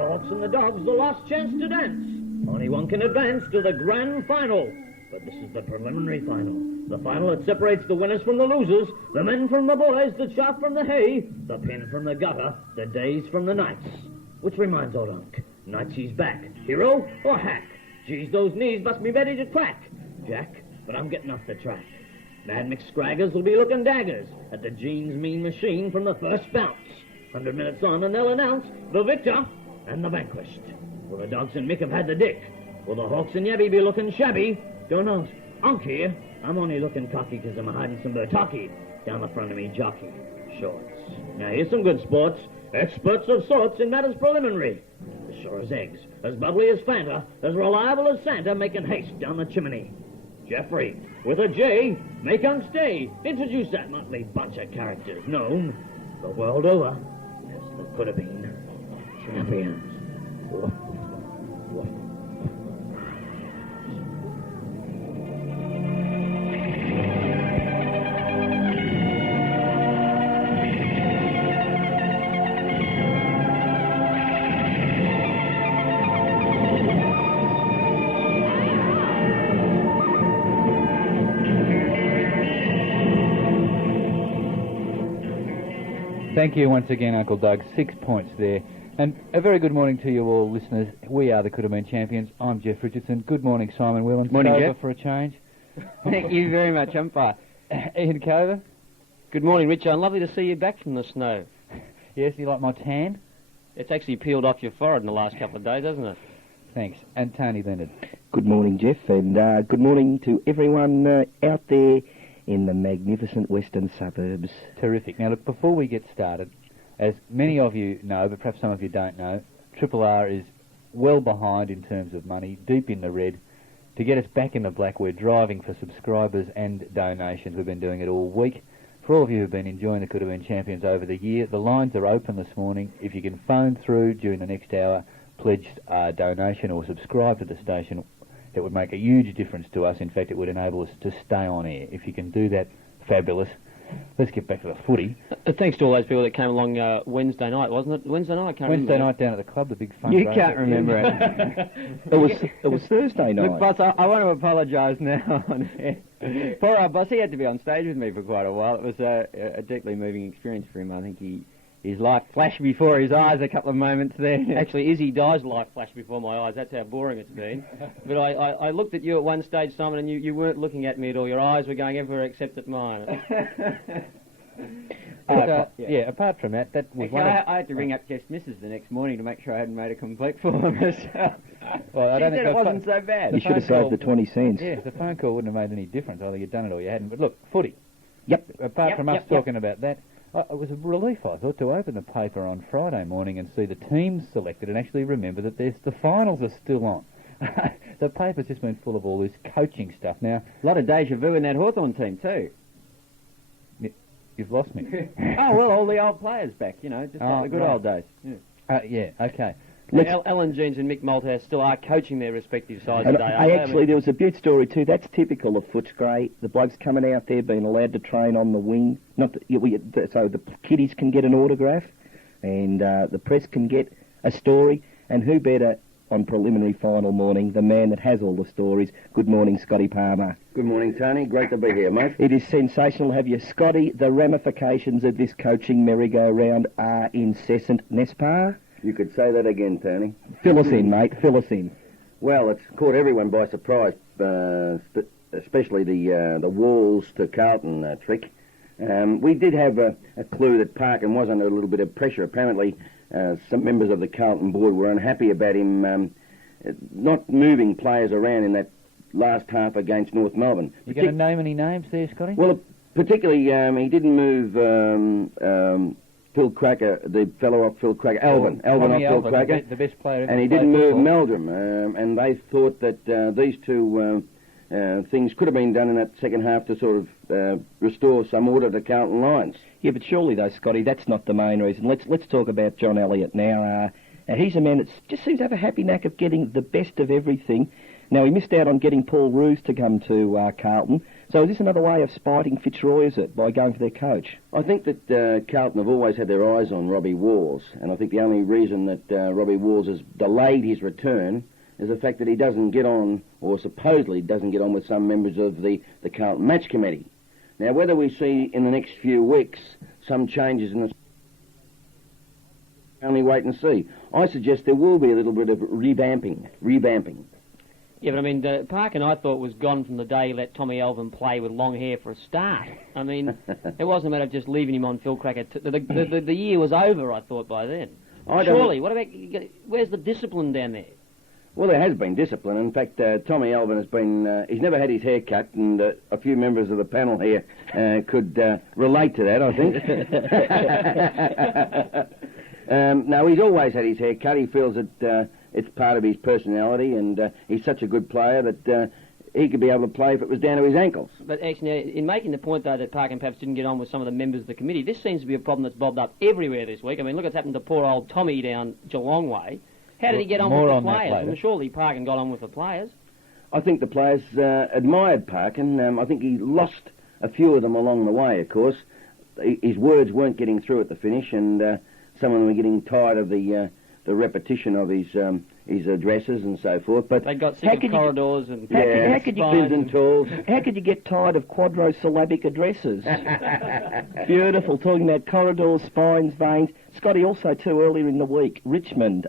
the Hawks and the Dogs the last chance to dance. Only one can advance to the grand final. But this is the preliminary final. The final that separates the winners from the losers, the men from the boys, the chaff from the hay, the pin from the gutter, the days from the nights. Which reminds old Unc, Knightsy's back. Hero or hack? Geez, those knees must be ready to crack. Jack, but I'm getting off the track. Mad McScraggers will be looking daggers at the Jeans Mean Machine from the first bounce. 100 minutes on and they'll announce the victor and the vanquished. Will the Dogs and Mick have had the dick? Will the Hawks and Yabby be looking shabby? Don't know. Unc here. I'm only looking cocky because I'm hiding some Bertocchi down the front of me jockey shorts. Now here's some good sports. Experts of sorts in matters preliminary. As sure as eggs, as bubbly as Fanta, as reliable as Santa, making haste down the chimney. Jeffrey, with a J, make Unc stay. Introduce that motley bunch of characters known the world over as the Coodabeen champions. Woof, woof. Thank you once again, Uncle Doug. 6 points there. And a very good morning to you all, listeners. We are the Coodabeen champions. I'm Jeff Richardson. Good morning, Simon Whelan. Morning, Cover Jeff. for a change. Thank you very much, umpire. Ian Cover. Good morning, Richard. Lovely to see you back from the snow. Yes, you like my tan? It's actually peeled off your forehead in the last couple of days, hasn't it? Thanks. And Tony Leonard. Good morning, Jeff, and good morning to everyone out there in the magnificent western suburbs. Terrific. Now, look, before we get started, as many of you know, but perhaps some of you don't know, Triple R is well behind in terms of money, deep in the red. To get us back in the black, we're driving for subscribers and donations. We've been doing it all week. For all of you who've been enjoying the Coodabeen champions over the year, the lines are open this morning. If you can phone through during the next hour, pledge a donation or subscribe to the station, it would make a huge difference to us. In fact, it would enable us to stay on air. If you can do that, fabulous. Let's get back to the footy. Thanks to all those people that came along Wednesday night, wasn't it? Wednesday night? I can't Wednesday remember. night down at the club, the big fun. You can't remember it. It was Thursday night. Look, boss, I want to apologise now. Poor old boss, he had to be on stage with me for quite a while. It was a deeply moving experience for him. I think his life flashed before his eyes a couple of moments there. Actually, Izzy Dye's life flashed before my eyes. That's how boring it's been. But I looked at you at one stage, Simon, and you weren't looking at me at all. Your eyes were going everywhere except at mine. Yeah, apart from that, that was one I had to ring up Jeff's missus the next morning to make sure I hadn't made a complete fool of myself. Well, I don't think it wasn't so bad. You should have saved the 20 cents. Yeah, the phone call wouldn't have made any difference. Either you'd done it or you hadn't. But look, footy. Yep. Apart from us talking about that, it was a relief, I thought, to open the paper on Friday morning and see the teams selected and actually remember that the finals are still on. The paper's just been full of all this coaching stuff. Now, A lot of deja vu in that Hawthorn team too. you've lost me. Oh, well, all the old players back, just like the good right. old days. Yeah. Yeah, okay. Alan Jeans and Mick Malthouse still are coaching their respective sides And today. there was a beaut story too. That's typical of Footscray. The blokes coming out there being allowed to train on the wing, so the kiddies can get an autograph, and the press can get a story. And who better on preliminary final morning, the man that has all the stories? Good morning, Scotty Palmer. Good morning, Tony. Great to be here, mate. It is sensational to have you, Scotty. The ramifications of this coaching merry-go-round are incessant, Nespar. You could say that again, Tony. Fill us in, mate. Fill us in. Well, it's caught everyone by surprise, especially the Walls to Carlton trick. We did have a clue that Parkin was under a little bit of pressure. Apparently, some members of the Carlton board were unhappy about him not moving players around in that last half against North Melbourne. You going to name any names there, Scotty? Well, particularly, he didn't move Phil Cracker, the fellow off Phil Cracker, Alvin off Phil Cracker. The best player ever and he played didn't move football. Meldrum, and they thought that these two things could have been done in that second half to sort of restore some order to Carlton lines. Yeah, but surely though, Scotty, that's not the main reason. Let's talk about John Elliott now. He's a man that just seems to have a happy knack of getting the best of everything. Now, he missed out on getting Paul Roos to come to Carlton, So is this another way of spiting Fitzroy, is it, by going for their coach? I think that Carlton have always had their eyes on Robbie Walls, and I think the only reason that Robbie Walls has delayed his return is the fact that he doesn't get on, or supposedly doesn't get on with some members of the Carlton Match Committee. Now, whether we see in the next few weeks some changes in the... only wait and see. I suggest there will be a little bit of revamping. Yeah, but I mean, Parkin, I thought, was gone from the day he let Tommy Elvin play with long hair for a start. I mean, it wasn't a matter of just leaving him on Phil Cracker. The year was over, I thought, by then. Surely, what about... where's the discipline down there? Well, there has been discipline. In fact, Tommy Elvin has been... he's never had his hair cut, and a few members of the panel here could relate to that, I think. No, he's always had his hair cut. He feels that it's part of his personality, and he's such a good player that he could be able to play if it was down to his ankles. But actually, in making the point, though, that Parkin perhaps didn't get on with some of the members of the committee, this seems to be a problem that's bobbed up everywhere this week. I mean, look what's happened to poor old Tommy down Geelong way. How did he get on with the players? And surely Parkin got on with the players. I think the players admired Parkin. I think he lost a few of them along the way, of course. His words weren't getting through at the finish, and some of them were getting tired of the repetition of his addresses and so forth. But they got sick of corridors and spins and tools. How could you get tired of quadrosyllabic addresses? Beautiful, talking about corridors, spines, veins. Scotty, also too, earlier in the week, Richmond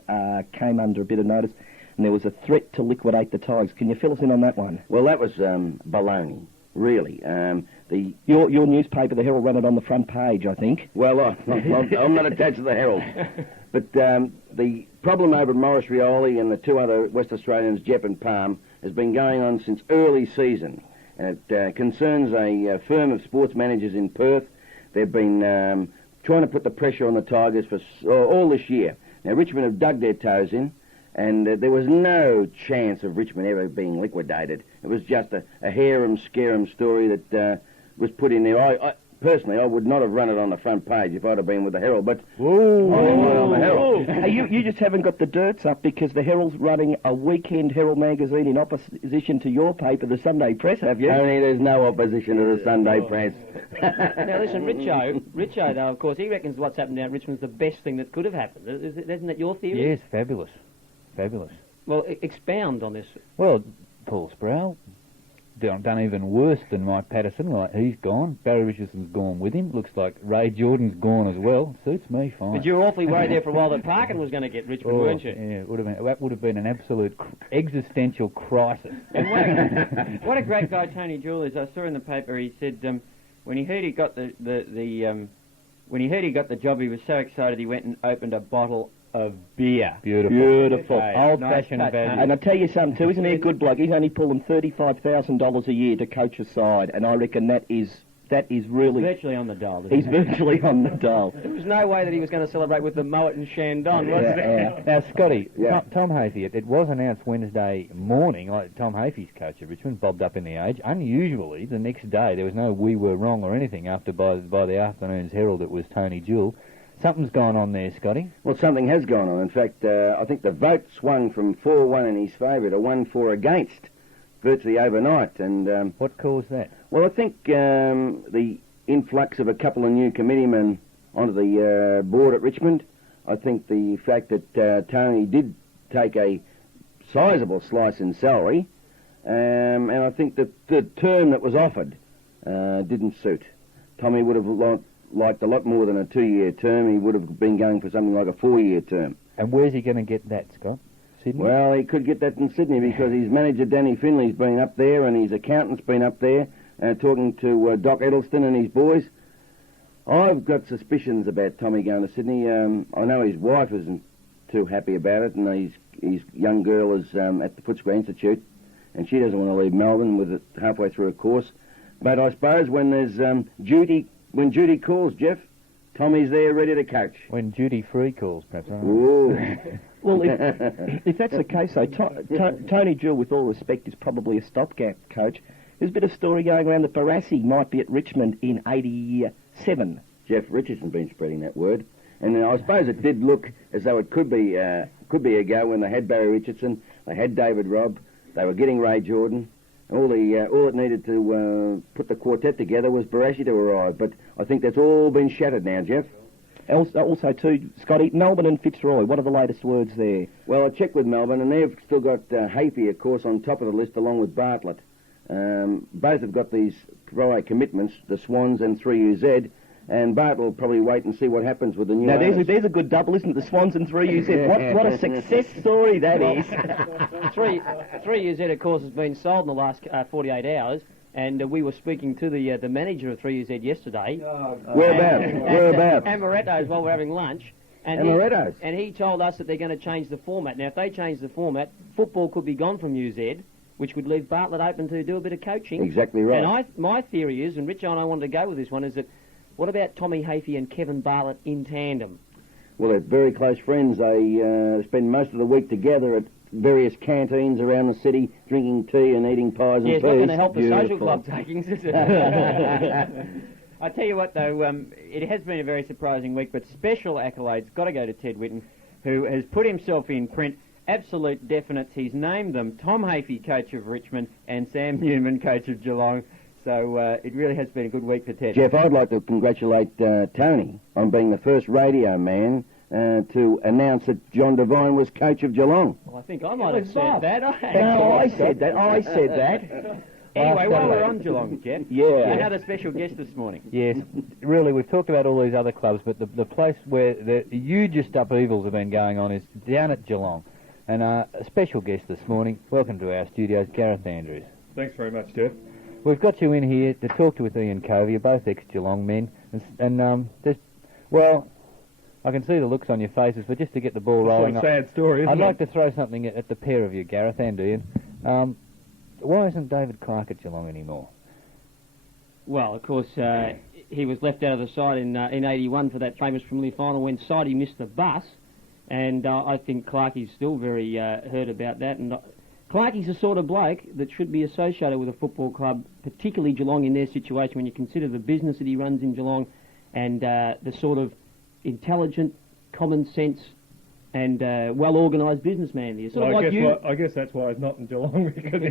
came under a bit of notice, and there was a threat to liquidate the Tigers. Can you fill us in on that one? Well, that was baloney, really. Your newspaper, the Herald, ran it on the front page, I think. Well, I'm not attached to the Herald. But the problem over Maurice Rioli and the two other West Australians, Jepp and Palm, has been going on since early season. And it concerns a firm of sports managers in Perth. They've been trying to put the pressure on the Tigers for all this year. Now, Richmond have dug their toes in, and there was no chance of Richmond ever being liquidated. It was just a harem-scarum story that was put in there. Personally, I would not have run it on the front page if I'd have been with the Herald, but on the Herald. You just haven't got the dirts up because the Herald's running a weekend Herald magazine in opposition to your paper, the Sunday Press, have you? Only there's no opposition to the Sunday Press. Now listen, Richo, though, of course, he reckons what's happened down at Richmond's the best thing that could have happened. Isn't that your theory? Yes, fabulous. Well, expound on this. Well, Paul Sproul done even worse than Mike Patterson. Like, he's gone. Barry Richardson's gone with him. Looks like Ray Jordan's gone as well. Suits me fine. But you were awfully worried there for a while that Parkin was going to get Richmond, weren't you? Yeah, that would have been an absolute existential crisis. And what a great guy Tony Jewell is. I saw in the paper he said when he heard he got the job, he was so excited he went and opened a bottle of beer. Beautiful. Old-fashioned value. And I tell you something too, isn't he a good bloke? He's only pulling $35,000 a year to coach a side, and I reckon that is really... He's virtually on the dole. He's virtually on the dole. There was no way that he was going to celebrate with the Moet and Shandon, was there? Now, Scotty, Tom Hafey, it was announced Wednesday morning, like Tom Hafey's coach at Richmond, bobbed up in the age. Unusually, the next day, there was no we were wrong or anything. After by the afternoon's Herald, it was Tony Jewell. Something's gone on there, Scotty. Well, something has gone on. In fact, I think the vote swung from 4-1 in his favour to 1-4 against virtually overnight. And what caused that? Well, I think the influx of a couple of new committeemen onto the board at Richmond. I think the fact that Tony did take a sizable slice in salary, and I think that the term that was offered didn't suit. Tommy would have liked a lot more than a 2-year term. He would have been going for something like a 4-year term. And where's he going to get that, Scott? Sydney? Well, he could get that in Sydney because his manager Danny Finley's been up there and his accountant's been up there talking to Doc Edelston and his boys. I've got suspicions about Tommy going to Sydney. I know his wife isn't too happy about it, and his young girl is at the Footscray Institute, and she doesn't want to leave Melbourne with it halfway through a course. But I suppose when there's when duty calls, Jeff, Tommy's there ready to coach. When duty-free calls, perhaps. Ooh. Well, if that's the case, though, Tony Jewell, with all respect, is probably a stopgap coach. There's a bit of story going around that Barassi might be at Richmond in 87. Jeff Richardson's been spreading that word. And I suppose it did look as though it could be a go when they had Barry Richardson, they had David Robb, they were getting Ray Jordan. All it needed to put the quartet together was Barassi to arrive, but I think that's all been shattered now, Jeff. Also, too, Scotty, Melbourne and Fitzroy, what are the latest words there? Well, I checked with Melbourne, and they've still got Hafey, of course, on top of the list, along with Bartlett. Both have got these prior commitments, the Swans and 3UZ, and Bartlett will probably wait and see what happens with the new owners. There's a good double, isn't it? The Swans and 3UZ. What a success story that is. 3UZ, of course, has been sold in the last 48 hours. And we were speaking to the manager of 3UZ yesterday. Whereabouts? Amaretto's while we're having lunch. Amaretto's? And he told us that they're going to change the format. Now, if they change the format, football could be gone from UZ, which would leave Bartlett open to do a bit of coaching. Exactly right. And my theory is, and Richard and I wanted to go with this one, is that what about Tommy Hafey and Kevin Bartlett in tandem? Well, they're very close friends. They spend most of the week together at various canteens around the city, drinking tea and eating pies and peas. It's not going to help the social club takings, is it? I tell you what, though, it has been a very surprising week, but special accolades got to go to Ted Whitten, who has put himself in print. Absolute definites. He's named them Tom Hafey, coach of Richmond, and Sam Newman, coach of Geelong. So it really has been a good week for Ted. Jeff, I'd like to congratulate Tony on being the first radio man to announce that John Devine was coach of Geelong. Well, I think I might have said that. I said that. Anyway, while we're on Geelong, Jeff, yeah, another special guest this morning. Yes, really, we've talked about all these other clubs, but the place where the hugest upheavals have been going on is down at Geelong. And a special guest this morning, welcome to our studios, Gareth Andrews. Thanks very much, Jeff. We've got you in here to talk to with Ian Covey, you're both ex-Geelong men, and I can see the looks on your faces, but just to get the ball rolling, It's a sad story, isn't I'd it? like to throw something at the pair of you, Gareth and Ian. Why isn't David Clark at Geelong anymore? Well, of course, he was left out of the side in 81 for that famous Premier final when Sidey missed the bus, and I think Clarkie's still very hurt about that. And Clarkie's the sort of bloke that should be associated with a football club, particularly Geelong in their situation, when you consider the business that he runs in Geelong and the sort of intelligent, common sense and well-organised businessman here. Sort of like you. I guess that's why he's not in Geelong, because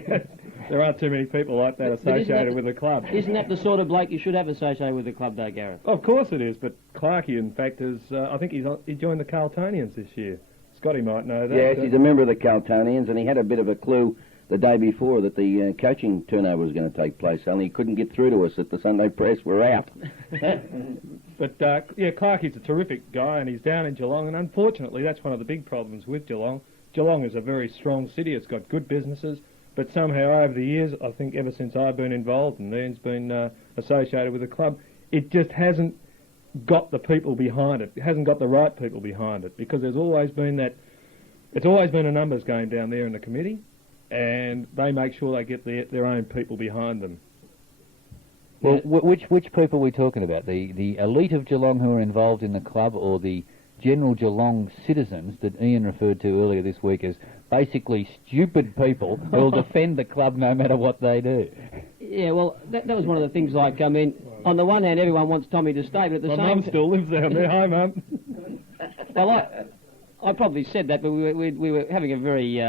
there aren't too many people like that associated with the club. Isn't that the sort of bloke you should have associated with the club, though, Gareth? Of course it is, but Clarkie, in fact, is. I think he joined the Carltonians this year. Scotty might know that. Yes, he's a member of the Carltonians, and he had a bit of a clue the day before that the coaching turnover was going to take place, only he couldn't get through to us at the Sunday press. We're out. But, Clarkie's a terrific guy, and he's down in Geelong, and unfortunately that's one of the big problems with Geelong. Geelong is a very strong city. It's got good businesses, but somehow over the years, I think ever since I've been involved and Ian's been associated with the club, it just hasn't got the people behind it. It hasn't got the right people behind it, because there's always been that... It's always been a numbers game down there in the committee, and they make sure they get their own people behind them. Well, which people are we talking about? The elite of Geelong who are involved in the club, or the general Geelong citizens that Ian referred to earlier this week as basically stupid people who will defend the club no matter what they do? Yeah, well, that was one of the things, like, I mean, on the one hand, everyone wants Tommy to stay, but at the My same mum still lives down there. Hi, Mum. Well, I probably said that, but we were having a very,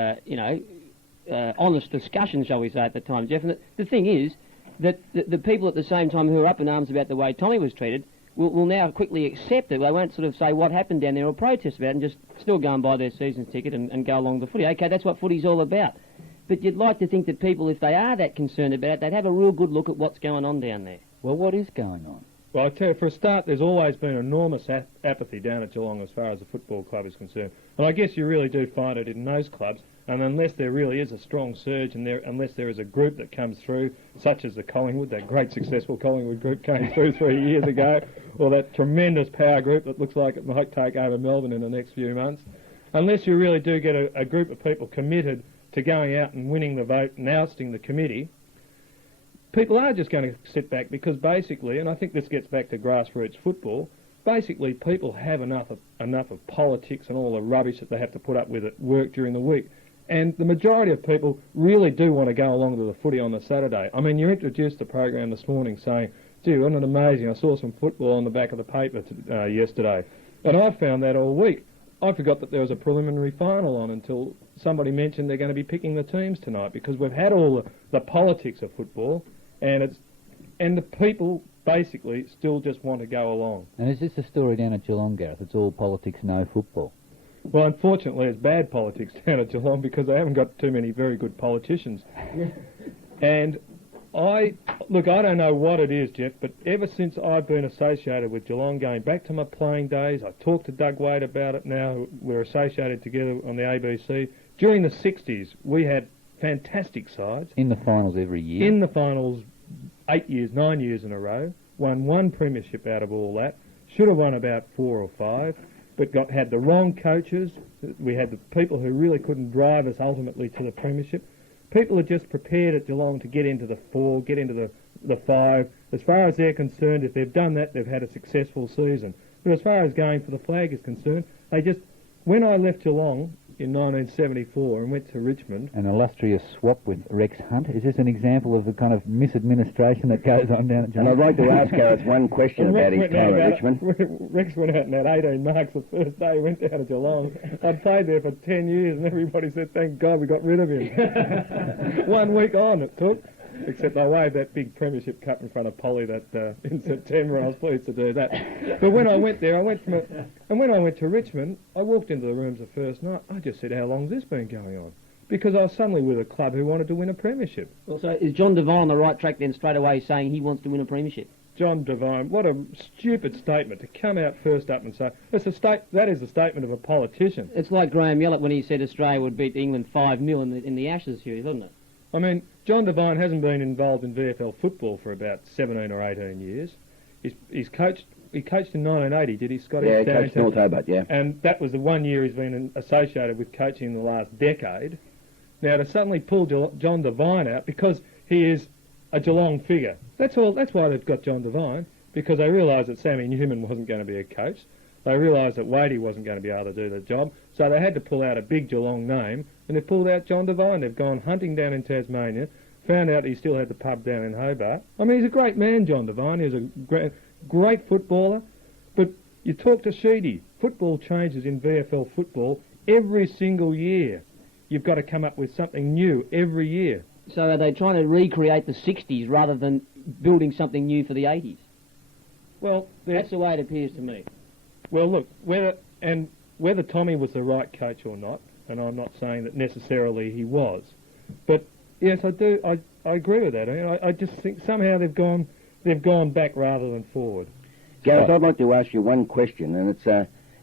honest discussion, shall we say, at the time, Jeff. And the thing is that the people at the same time who are up in arms about the way Tommy was treated will now quickly accept it. They won't sort of say what happened down there or protest about it and just still go and buy their season ticket and go along the footy. Okay, that's what footy's all about. But you'd like to think that people, if they are that concerned about it, they'd have a real good look at what's going on down there. Well, what is going on? Well, I tell you, for a start, there's always been enormous apathy down at Geelong as far as the football club is concerned. And I guess you really do find it in those clubs. And unless there really is a strong surge, and unless there is a group that comes through, such as the Collingwood, that great successful Collingwood group came through 3 years ago, or that tremendous power group that looks like it might take over Melbourne in the next few months, unless you really do get a group of people committed to going out and winning the vote and ousting the committee, people are just going to sit back, because basically, and I think this gets back to grassroots football, basically people have enough of politics and all the rubbish that they have to put up with at work during the week. And the majority of people really do want to go along to the footy on the Saturday. I mean, you introduced the program this morning saying, gee, wasn't it amazing? I saw some football on the back of the paper yesterday. And I've found that all week. I forgot that there was a preliminary final on until somebody mentioned they're going to be picking the teams tonight, because we've had all the politics of football, and the people basically still just want to go along. And is this the story down at Geelong, Gareth? It's all politics, no football. Well, unfortunately, it's bad politics down at Geelong because they haven't got too many very good politicians. And I don't know what it is, Jeff, but ever since I've been associated with Geelong, going back to my playing days, I talked to Doug Wade about it now, we're associated together on the ABC. During the 60s, we had fantastic sides. In the finals every year. In the finals 9 years in a row, won one premiership out of all that, should have won about 4 or 5, but had the wrong coaches. We had the people who really couldn't drive us ultimately to the premiership. People are just prepared at Geelong to get into the 4, get into the 5. As far as they're concerned, if they've done that, they've had a successful season. But as far as going for the flag is concerned, when I left Geelong in 1974 and went to Richmond... An illustrious swap with Rex Hunt. Is this an example of the kind of misadministration that goes on down at Geelong? And I'd like to ask Gareth one question about his time at Richmond. Rex went out and had 18 marks the first day he went down to Geelong. I'd played there for 10 years and everybody said, thank God we got rid of him. 1 week on it took. Except I waved that big premiership cup in front of Polly in September. I was pleased to do that. But when I went there, and when I went to Richmond, I walked into the rooms the first night. I just said, how long's this been going on? Because I was suddenly with a club who wanted to win a premiership. Well, so is John Devine on the right track then straight away saying he wants to win a premiership? John Devine, what a stupid statement to come out first up and say, that is a statement of a politician. It's like Graham Yellett when he said Australia would beat England 5-0 in the Ashes series, wasn't it? I mean, John Devine hasn't been involved in VFL football for about 17 or 18 years. He coached in 1980, did he, Scotty? Yeah, he coached North Hobart, yeah. And that was the 1 year he's been associated with coaching in the last decade. Now, to suddenly pull John Devine out because he is a Geelong figure. That's all. That's why they've got John Devine, because they realised that Sammy Newman wasn't going to be a coach. They realised that Wadey wasn't going to be able to do the job, so they had to pull out a big Geelong name, and they pulled out John Devine. They've gone hunting down in Tasmania, found out he still had the pub down in Hobart. I mean, he's a great man, John Devine. He's a great footballer, but you talk to Sheedy. Football changes in VFL football every single year. You've got to come up with something new every year. So are they trying to recreate the 60s rather than building something new for the 80s? Well, that's the way it appears to me. Well, look, whether Tommy was the right coach or not, and I'm not saying that necessarily he was, but yes, I do. I agree with that. I just think somehow they've gone back rather than forward. Gareth, I'd like to ask you one question, and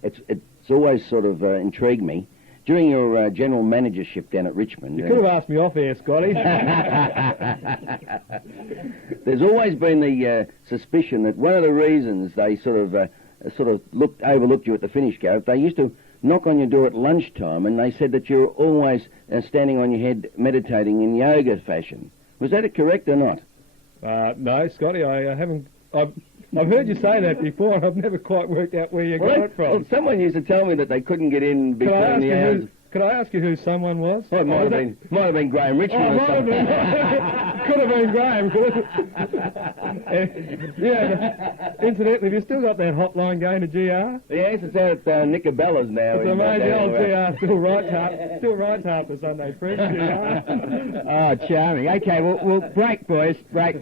it's always sort of intrigued me. During your general managership down at Richmond... You could have asked me off air, Scotty. There's always been the suspicion that one of the reasons they sort of overlooked you at the finish, Gareth, they used to knock on your door at lunchtime and they said that you were always standing on your head meditating in yoga fashion. Was that correct or not? No, Scotty, I haven't... I've heard you say that before, and I've never quite worked out where you got it from. Well, someone used to tell me that they couldn't get in between the hours. Could I ask you who someone was? Oh, it might have been Graham Richmond or something. Could have been Graham, yeah, incidentally, have you still got that hotline going to GR? Yes, it's out at Nicobella's now. It's amazing, old GR still writes half the Sunday press, GR. Oh, charming. Okay, we'll break, boys, break.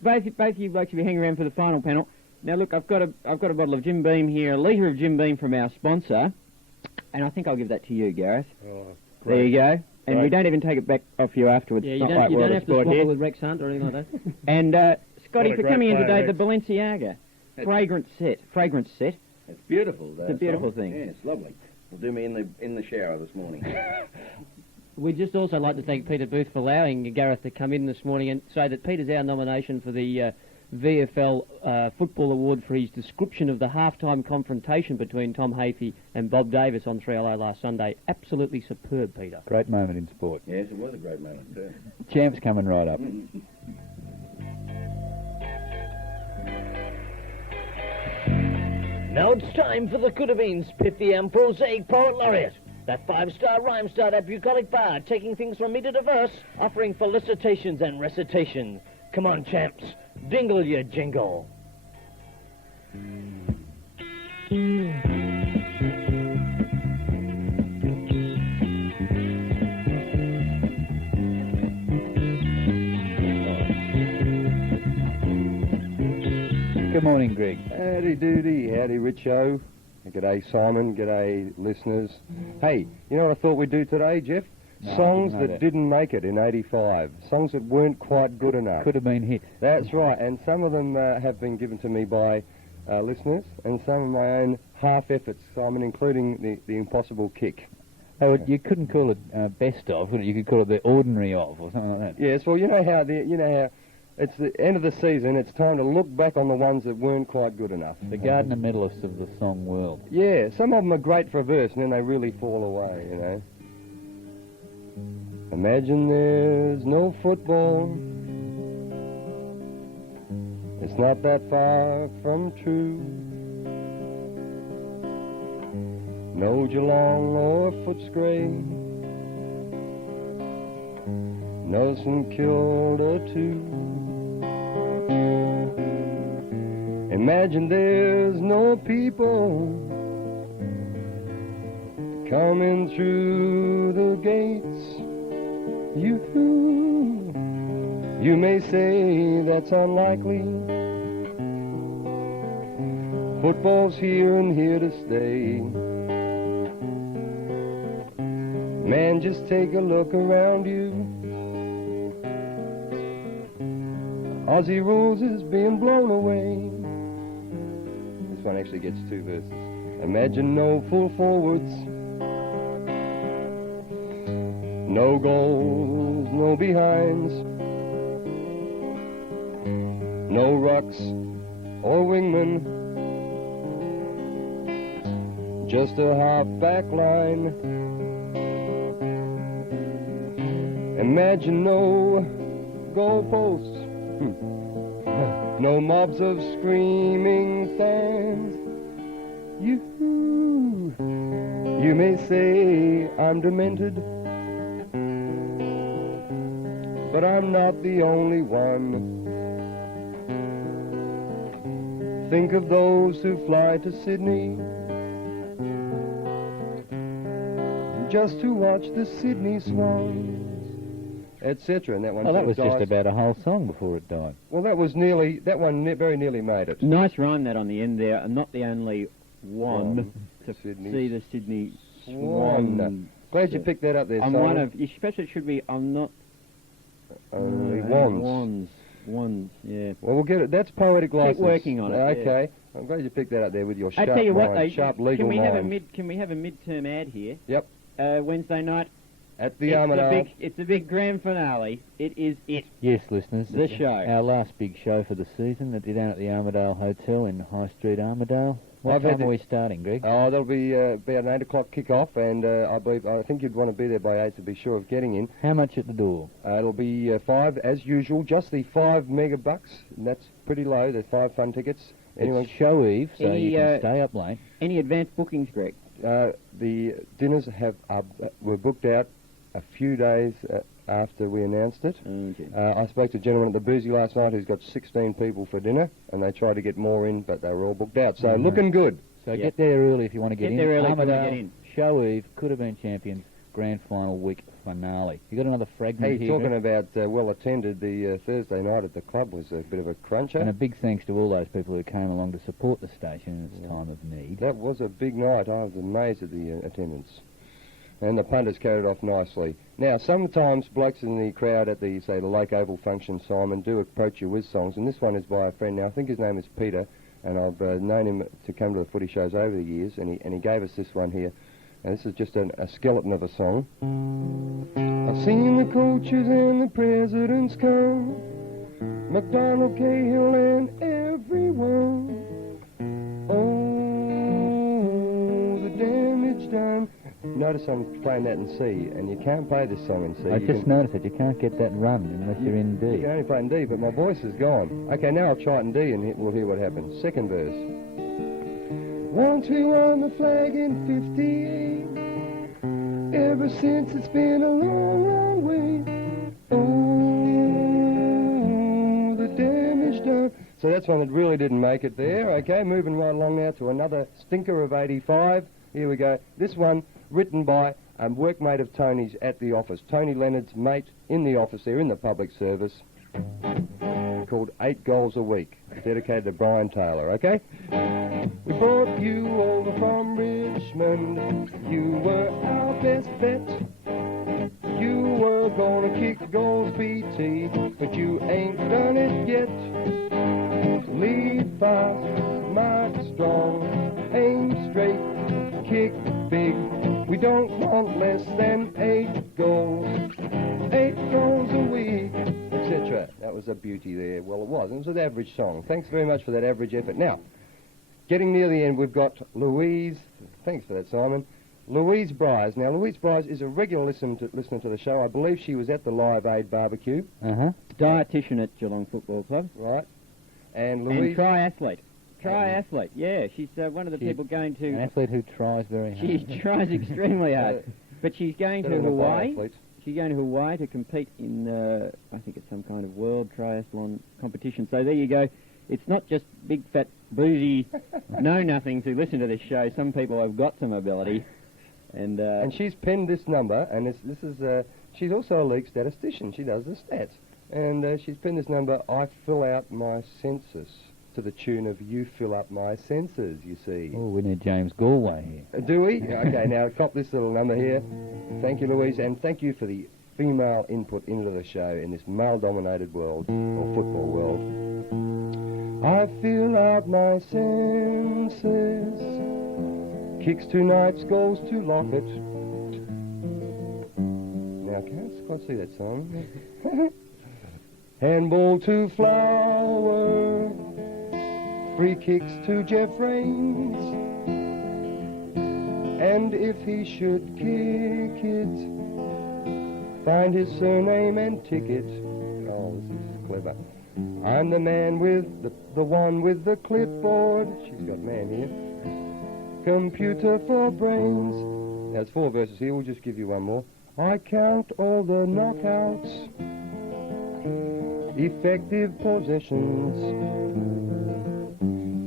Both of you blokes will be hanging around for the final panel. Now, look, I've got a bottle of Jim Beam here, a litre of Jim Beam from our sponsor, and I think I'll give that to you, Gareth. Oh, there you go. And we don't even take it back off you afterwards. Yeah, you don't have to swap it with Rex Hunt or anything like that. And Scotty, for coming in today, the Balenciaga fragrance set. It's beautiful. It's a beautiful thing. Yeah, it's lovely. It'll do me in the shower this morning. We'd just also like to thank Peter Booth for allowing Gareth to come in this morning and say that Peter's our nomination for the VFL Football Award for his description of the halftime confrontation between Tom Hafey and Bob Davis on 3LO last Sunday. Absolutely superb, Peter. Great moment in sport. Yes, it was a great moment too. Champ's coming right up. Now it's time for the Coodabeen's pithy and prosaic poet laureate. That 5-star rhyme-star, that bucolic bard, taking things from metre to verse, offering felicitations and recitation. Come on, champs, dingle your jingle. Good morning, Greg. Howdy doody, howdy Richo. G'day Simon, g'day listeners. Hey, you know what I thought we'd do today, Jeff? No, Songs I didn't know that that. didn't make it in '85. Songs that weren't quite good enough. Could have been hit. That's right, and some of them have been given to me by listeners, and some of my own half efforts, Simon, including the impossible kick. Oh, you couldn't call it best of, could you? You could call it the ordinary of, or something like that. Yes, well, you know how it's the end of the season. It's time to look back on the ones that weren't quite good enough. The Gardner medalists of the song world. Yeah, some of them are great for a verse, and then they really fall away, you know. Imagine there's no football. It's not that far from true. No Geelong or Footscray. No St Kilda too. Imagine there's no people coming through the gates. You may say that's unlikely. Football's here and here to stay. Man, just take a look around you. Aussie rules is being blown away. This one actually gets two verses. Imagine no full forwards, no goals, no behinds, no rucks or wingmen, just a half-back line. Imagine no goalposts, no mobs of screaming fans. You may say I'm demented, but I'm not the only one. Think of those who fly to Sydney just to watch the Sydney Swans, etc. And that one. Oh, that was dies. just about a whole song before it died. Well, that one very nearly made it. Nice rhyme that on the end there, and not the only one to Sydney see the Sydney Swan. Swan. Glad you picked that up there, I'm Simon. one of, especially it should be, I'm not... Only Wands, yeah. Well, we'll get it. That's poetic license. working on it, Okay. I'm glad you picked that up there with your I sharp tell you what, mind, though, sharp legal can we mind. have a midterm ad here? Yep. Wednesday night. At the Armadale. It's a big grand finale. It is it. Yes, listeners. The show. Our last big show for the season at down at the Armadale Hotel in High Street, Armadale. What I've had time are we starting, Greg? Oh, that'll be about an 8 o'clock kick-off, and I think you'd want to be there by 8 to be sure of getting in. How much at the door? It'll be 5, as usual, just the 5 megabucks, and that's pretty low, the 5 fun tickets. It's show eve, so Any, you can stay up late. Any advanced bookings, Greg? The dinners were booked out a few days after we announced it. Okay. I spoke to a gentleman at the Boozy last night who's got 16 people for dinner, and they tried to get more in, but they were all booked out. So looking good. So get there early if you want to get in. Get there early if you want to Armadale, get in. show eve, could have been champions, grand final week finale. You got another fragment Hey, here, talking Greg? about well attended, the Thursday night at the club was a bit of a cruncher. And a big thanks to all those people who came along to support the station in its time of need. That was a big night. I was amazed at the attendance. And the punters carried it off nicely. Now, sometimes blokes in the crowd at the, say, the Lake Oval function, Simon, do approach you with songs, and this one is by a friend. Now, I think his name is Peter, and I've known him to come to the footy shows over the years, and he gave us this one here. And this is just a skeleton of a song. I've seen the coaches and the presidents come, McDonald, Cahill, and everyone. Oh, the damage done. Notice I'm playing that in C, and you can't play this song in C. I just noticed that you can't get that run unless you're in You D. can only play in D, but my voice is gone. Okay, now I'll try it in D, and we'll hear what happens. Second verse. 1, 2 on the flag in 58. Ever since it's been a long, long way. Oh, the damage done. So that's one that really didn't make it there. Okay, moving right along now to another stinker of 85. Here we go. This one written by a workmate of Tony's at the office. Tony Leonard's mate in the office there in the public service, called 8 Goals a Week. dedicated to Brian Taylor, okay? We brought you over from Richmond. You were our best bet. You were gonna kick goals, BT, but you ain't done it yet. Lead fast, mark strong, aim straight, kick big. We don't want less than 8 goals a week, etc. That was a beauty there. Well, it was. It was an average song. Thanks very much for that average effort. Now, getting near the end, we've got Louise. Thanks for that, Simon. Louise Bryce. Now, Louise Bryce is a regular listener to the show. I believe she was at the Live Aid barbecue. Dietitian at Geelong Football Club. Right. And Louise... And triathlete. Triathlete, yeah. She's one of the people going to... An athlete who tries very hard. She tries extremely hard. But she's going to Hawaii. She's going to Hawaii to compete in, I think it's some kind of world triathlon competition. So there you go. It's not just big, fat, boozy know-nothings who listen to this show. Some people have got some ability. And she's penned this number, and this is she's also a league statistician. She does the stats. And she's penned this number, I fill out my census, to the tune of You Fill Up My Senses, you see. Oh, we need James Galway here. Do we? Okay, now cop this little number here. Thank you, Louise, and thank you for the female input into the show in this male-dominated world, or football world. I fill out my senses, kicks to Knights, goals to Lockett. Now, I can't quite see that song. Handball to Flower, free kicks to Jeff Rains, and if he should kick it, find his surname and ticket. Oh, this is clever. I'm the man with the one with the clipboard. She's got man here. Computer for brains. There's 4 verses here. We'll just give you one more. I count all the knockouts, effective possessions,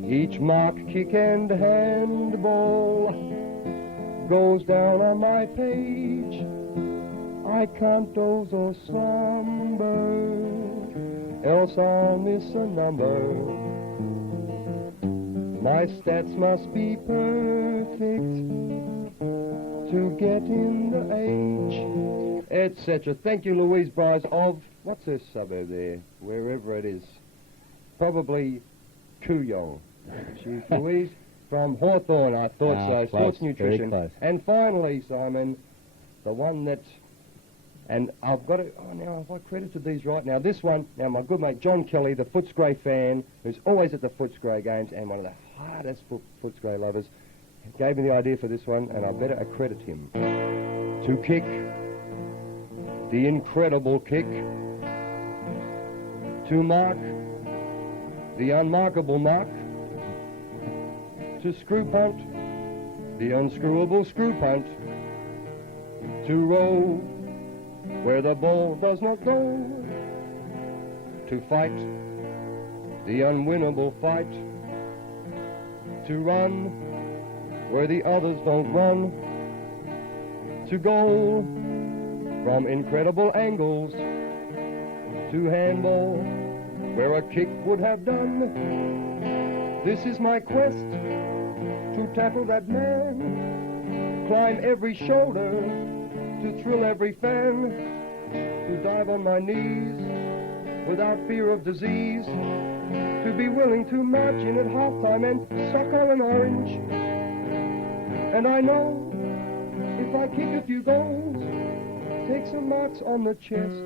each mark, kick and handball goes down on my page. I can't doze or slumber, else I'll miss a number. My stats must be perfect to get in the age, etc. Thank you, Louise Bryce of, what's her suburb there? Wherever it is. Probably Kooyong. She's Louise from Hawthorne, I thought so. Close, Sports Nutrition. very close. And finally, Simon, the one that... And I've got it... Oh, now, have I credited these right? Now, this one... Now, my good mate John Kelly, the Footscray fan, who's always at the Footscray games and one of the hardest Footscray lovers, gave me the idea for this one, and I better accredit him. To kick the incredible kick, to mark the unmarkable mark, to screw punt the unscrewable screw punt, to row where the ball does not go, to fight the unwinnable fight, to run where the others don't run, to goal from incredible angles, to handball where a kick would have done. This is my quest to tackle that man, climb every shoulder, to thrill every fan, to dive on my knees without fear of disease, to be willing to march in at halftime and suck on an orange. And I know if I kick a few goals, take some marks on the chest,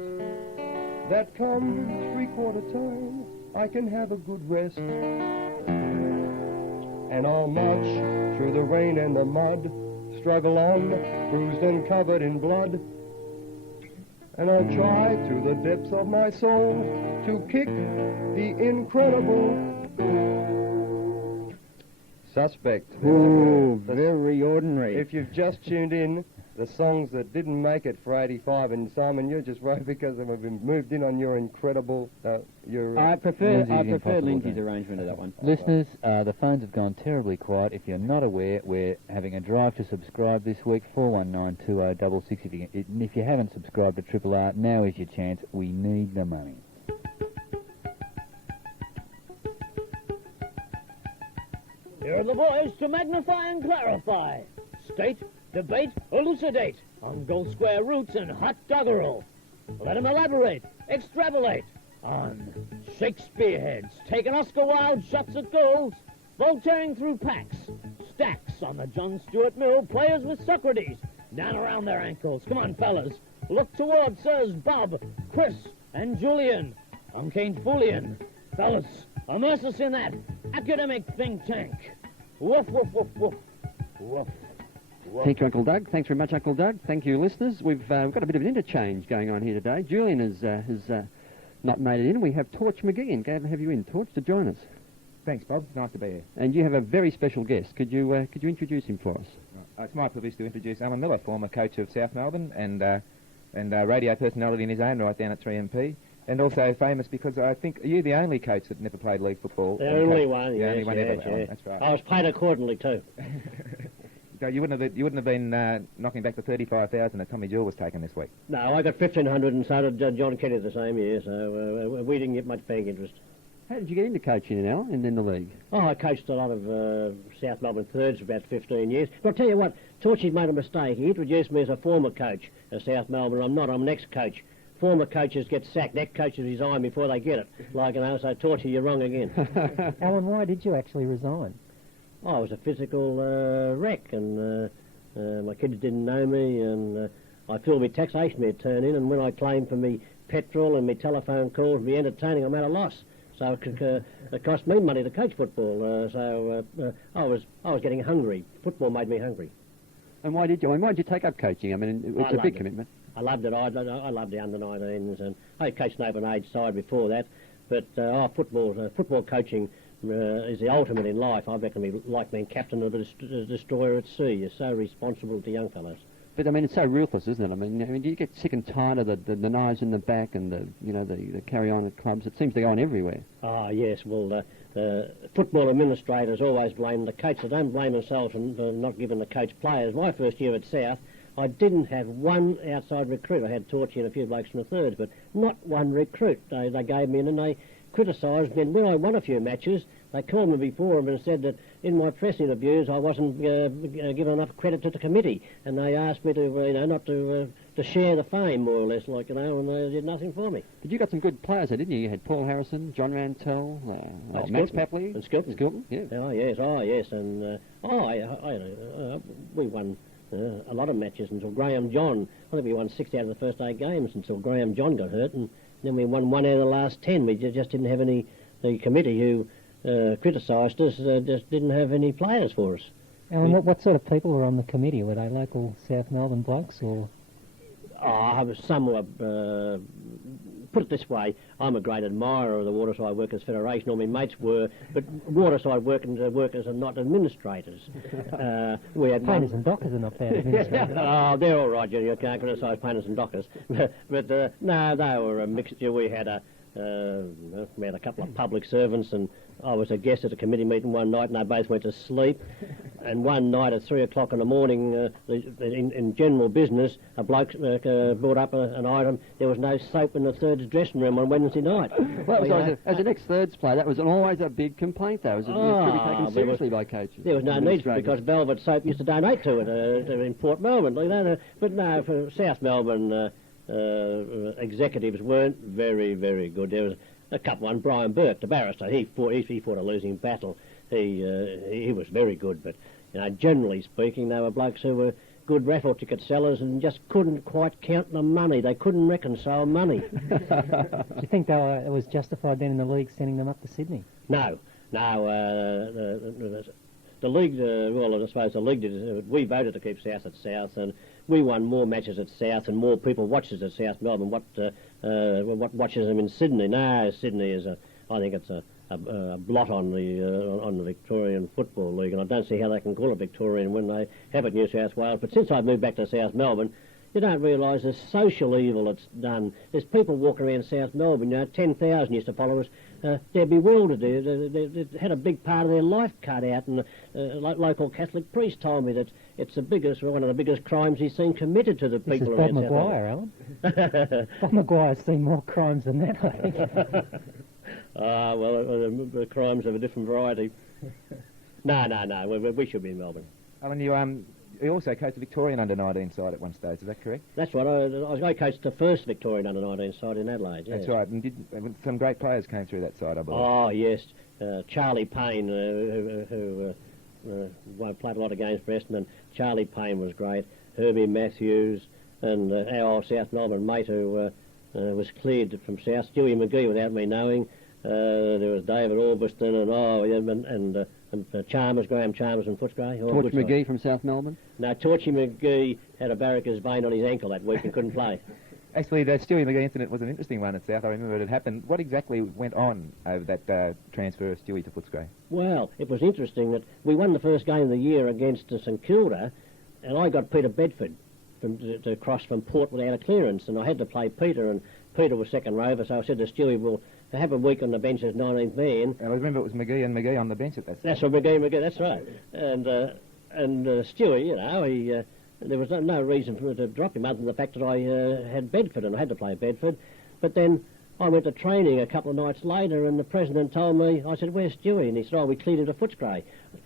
that come 3/4 time, I can have a good rest. And I'll march through the rain and the mud, struggle on, bruised and covered in blood. And I'll try through the depths of my soul to kick the incredible Suspect. Ooh, very ordinary. If you've just tuned in, the songs that didn't make it for 85, and Simon, you're just right because we've been moved in on your incredible... I prefer Lindsay's arrangement of that one. Listeners, the phones have gone terribly quiet. If you're not aware, we're having a drive to subscribe this week, 4192066. If you haven't subscribed to Triple R, now is your chance. We need the money. Here are the boys to magnify and clarify, state, debate, elucidate on goal square roots and hot doggerel. Let them elaborate, extrapolate on Shakespeare heads, taking Oscar Wilde shots at goals, Voltairing through packs, stacks on the John Stuart Mill, players with Socrates down around their ankles. Come on, fellas, look towards Sirs Bob, Chris, and Julian. Uncanny Fulian. Fellas, immerse us in that academic think tank. Woof, woof, woof, woof. Woof. Thank you, Uncle Doug. Thanks very much, Uncle Doug. Thank you, listeners. We've got a bit of an interchange going on here today. Julian has not made it in. We have Torch McGeehan. Glad to have you in, Torch, to join us. Thanks, Bob. Nice to be here. And you have a very special guest. Could you introduce him for us? It's my privilege to introduce Alan Miller, former coach of South Melbourne and radio personality in his own right down at 3MP. And also famous because I think you're the only coach that never played league football. The only one, the yes, only one yes, ever. yes. Oh, that's right. I was paid accordingly too. So you wouldn't have been knocking back the 35,000 that Tommy Jewell was taking this week. No, I got 1,500 and so did John Kelly the same year, so we didn't get much bank interest. How did you get into coaching now and in the league? Oh, I coached a lot of South Melbourne thirds for about 15 years. But I'll tell you what, Torchy's made a mistake. He introduced me as a former coach of South Melbourne. I'm not, I'm an ex-coach. Former coaches get sacked, ex-coaches resign before they get it. Like, so Torchy, you're wrong again. Alan, why did you actually resign? Oh, I was a physical wreck, and my kids didn't know me, and I feel my taxation had turned in, and when I claimed for me petrol and me telephone calls, me entertaining, I'm at a loss. So it cost me money to coach football. I was getting hungry. Football made me hungry. And why did you take up coaching? I mean, it's a big commitment. I loved it. I loved the under-19s, and I coached an open age side before that. But football coaching is the ultimate in life. I reckon we like being captain of the destroyer at sea. You're so responsible to young fellows. But I mean, it's so ruthless, isn't it? I mean, do you get sick and tired of the knives in the back and the carry on at clubs? It seems to go on everywhere. Oh yes, well the football administrators always blame the coach. They don't blame themselves for not giving the coach players. My first year at South, I didn't have one outside recruit. I had Torchy and a few blokes from the thirds, but not one recruit. They gave me in and they criticised me. And when I won a few matches, they called me before them and said that in my press interviews I wasn't giving enough credit to the committee, and they asked me to not to share the fame, more or less, and they did nothing for me. But you got some good players there, didn't you? You had Paul Harrison, John Rantell, Max Papley, and Skilton. Yeah. Oh yes, and we won a lot of matches until Graham John. I think we won 6 out of the first 8 games until Graham John got hurt, and then we won 1 out of the last 10. We just didn't have any. The committee who criticised us just didn't have any players for us. And what sort of people were on the committee? Were they local South Melbourne blokes or? Some were. Put it this way, I'm a great admirer of the Waterside Workers Federation. All my mates were, but Waterside workers are not administrators. We had painters and dockers are not bad administrators. Oh, they're all right. You can't criticise painters and dockers. but no, they were a mixture. We had a couple of public servants, and I was a guest at a committee meeting one night, and they both went to sleep. And one night at 3 o'clock in the morning, in general business, a bloke brought up an item. There was no soap in the thirds dressing room on Wednesday night. Well, as an ex-thirds player, that was always a big complaint, though. It was pretty taken seriously by coaches. There was no need for it because Velvet Soap used to donate to it in Port Melbourne. But no, for South Melbourne, executives weren't very, very good. There was a couple. One, Brian Burke, the barrister. He fought a losing battle. He was very good, but generally speaking, they were blokes who were good raffle ticket sellers and just couldn't quite count the money. They couldn't reconcile money. Do you think it was justified then in the league sending them up to Sydney? No. The league, I suppose the league did. We voted to keep South at South, and we won more matches at South, and more people watched us at South Melbourne. What watches them in Sydney? No, Sydney is I think it's a blot on the Victorian Football League, and I don't see how they can call it Victorian when they have it New South Wales. But since I've moved back to South Melbourne, you don't realise the social evil it's done. There's people walking around South Melbourne, 10,000 used to follow us. They're bewildered. They had a big part of their life cut out, and local Catholic priest told me that it's one of the biggest crimes he's seen committed to the people around South Melbourne. This is Bob Maguire, Alan. Bob Maguire's seen more crimes than that, I think. The crimes of a different variety. No. We should be in Melbourne. Alan, you also coached the Victorian under-19 side at one stage, is that correct? That's right. I coached the first Victorian under-19 side in Adelaide. Yeah. That's right. And some great players came through that side, I believe. Oh, yes. Charlie Payne, who played a lot of games for Essendon. Charlie Payne was great. Herbie Matthews and our old South Melbourne mate who was cleared from South. Stewie McGee, without me knowing. There was David Albiston and Chalmers, Graham Chalmers and Footscray. Torch McGee from South Melbourne? No, Torchy McGee had a varicose vein on his ankle that week and couldn't play. Actually, the Stewie McGee incident was an interesting one at South. I remember it had happened. What exactly went on over that transfer of Stewie to Footscray? Well, it was interesting that we won the first game of the year against St Kilda, and I got Peter Bedford to cross from Port without a clearance, and I had to play Peter, and Peter was second rover, so I said to Stewie, well, to have a week on the bench as 19th man. And I remember it was McGee and McGee on the bench at that stage. That's what McGee, that's right. And Stewie, you know, there was no reason for me to drop him other than the fact that I had Bedford, and I had to play Bedford. But then I went to training a couple of nights later, and the president told me, I said, where's Stewie? And he said, oh, we cleared it at Footscray.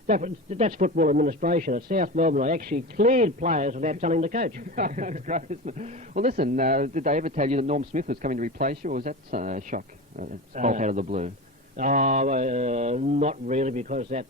That's football administration. At South Melbourne, I actually cleared players without telling the coach. That's great, isn't it? Well, listen, did they ever tell you that Norm Smith was coming to replace you, or was that a shock? Spoke out of the blue? Not really, because that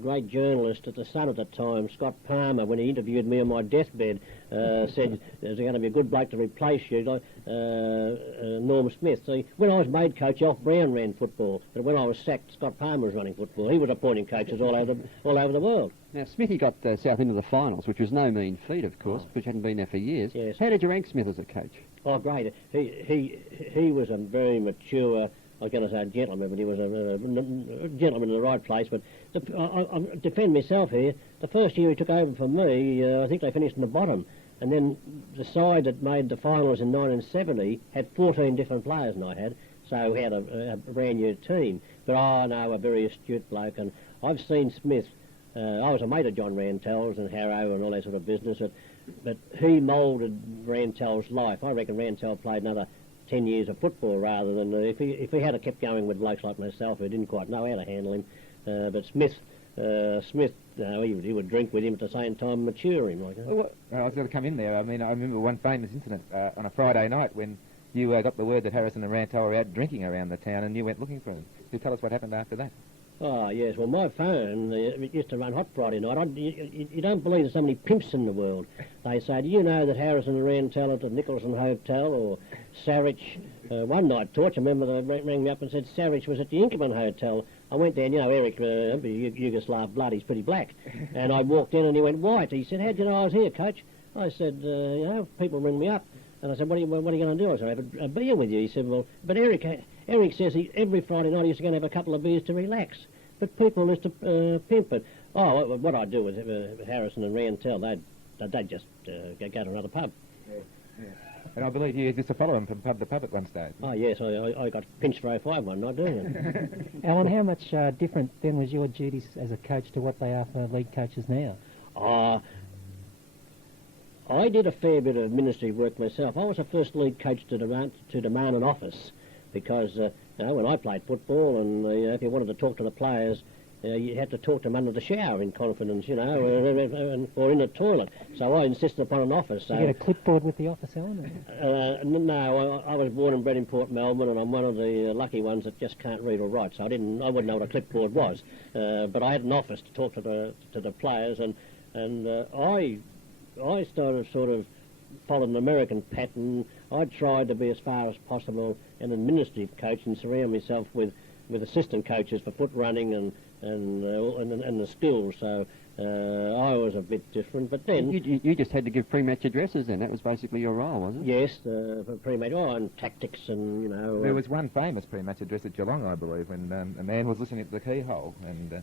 great journalist at the Sun at the time, Scott Palmer, when he interviewed me on my deathbed, said there's going to be a good bloke to replace you, like Norm Smith. See, when I was made coach, Alf Brown ran football, but when I was sacked, Scott Palmer was running football. He was appointing coaches all over the world. Now, Smithy got South into the finals, which was no mean feat, of course, which hadn't been there for years. Yes. How did you rank Smith as a coach? Oh, great. He was a very mature, I was going to say a gentleman, but he was a gentleman in the right place. But I defend myself here. The first year he took over for me, I think they finished in the bottom. And then the side that made the finals in 1970 had 14 different players than I had, so we had a brand new team. But I know a very astute bloke, and I've seen Smith. I was a mate of John Rantel's and Harrow and all that sort of business, but he moulded Rantel's life. I reckon Rantel played another 10 years of football rather than if he had kept going with blokes like myself who didn't quite know how to handle him. But Smith, he would drink with him at the same time mature him. Like, well, I was going to come in there. I mean, I remember one famous incident on a Friday night when you got the word that Harrison and Rantel were out drinking around the town and you went looking for them. Can you tell us what happened after that? Oh, yes. Well, my phone used to run hot Friday night. You don't believe there's so many pimps in the world. They say, do you know that Harrison and Rantel at the Nicholson Hotel or Sarich? One night, Torch, I remember they rang me up and said Sarich was at the Inkerman Hotel. I went there, and, you know, Eric, Yugoslav blood, he's pretty black. And I walked in and he went white. He said, how'd you know I was here, Coach? I said, you know, people ring me up. And I said, what are you going to do? I said, have a beer with you. He said, well, but Eric says every Friday night he's going to have a couple of beers to relax. But people used to pimp it. Oh, what I do with Harrison and Rantel, they'd just go to another pub. Yeah. And I believe you used to follow him from pub to pub at one stage. Oh, yes, I got pinched for 05 one night doing it. Alan, how much different then was your duties as a coach to what they are for league coaches now? I did a fair bit of administrative work myself. I was the first league coach to demand an office because, you know, when I played football and if you wanted to talk to the players, you had to talk to them under the shower in confidence, you know, or in the toilet. So I insisted upon an office. So, you get a clipboard with the office, Alan? No, I was born and bred in Port Melbourne, and I'm one of the lucky ones that just can't read or write. So I wouldn't know what a clipboard was. But I had an office to talk to the players, and I started sort of followed an American pattern. I tried to be as far as possible an administrative coach and surround myself with assistant coaches for foot running and the skills. So I was a bit different. But then you just had to give pre-match addresses. Then that was basically your role, was it? Yes, for pre-match. Oh, and tactics and you know. There was one famous pre-match address at Geelong, I believe, when a man was listening to the keyhole and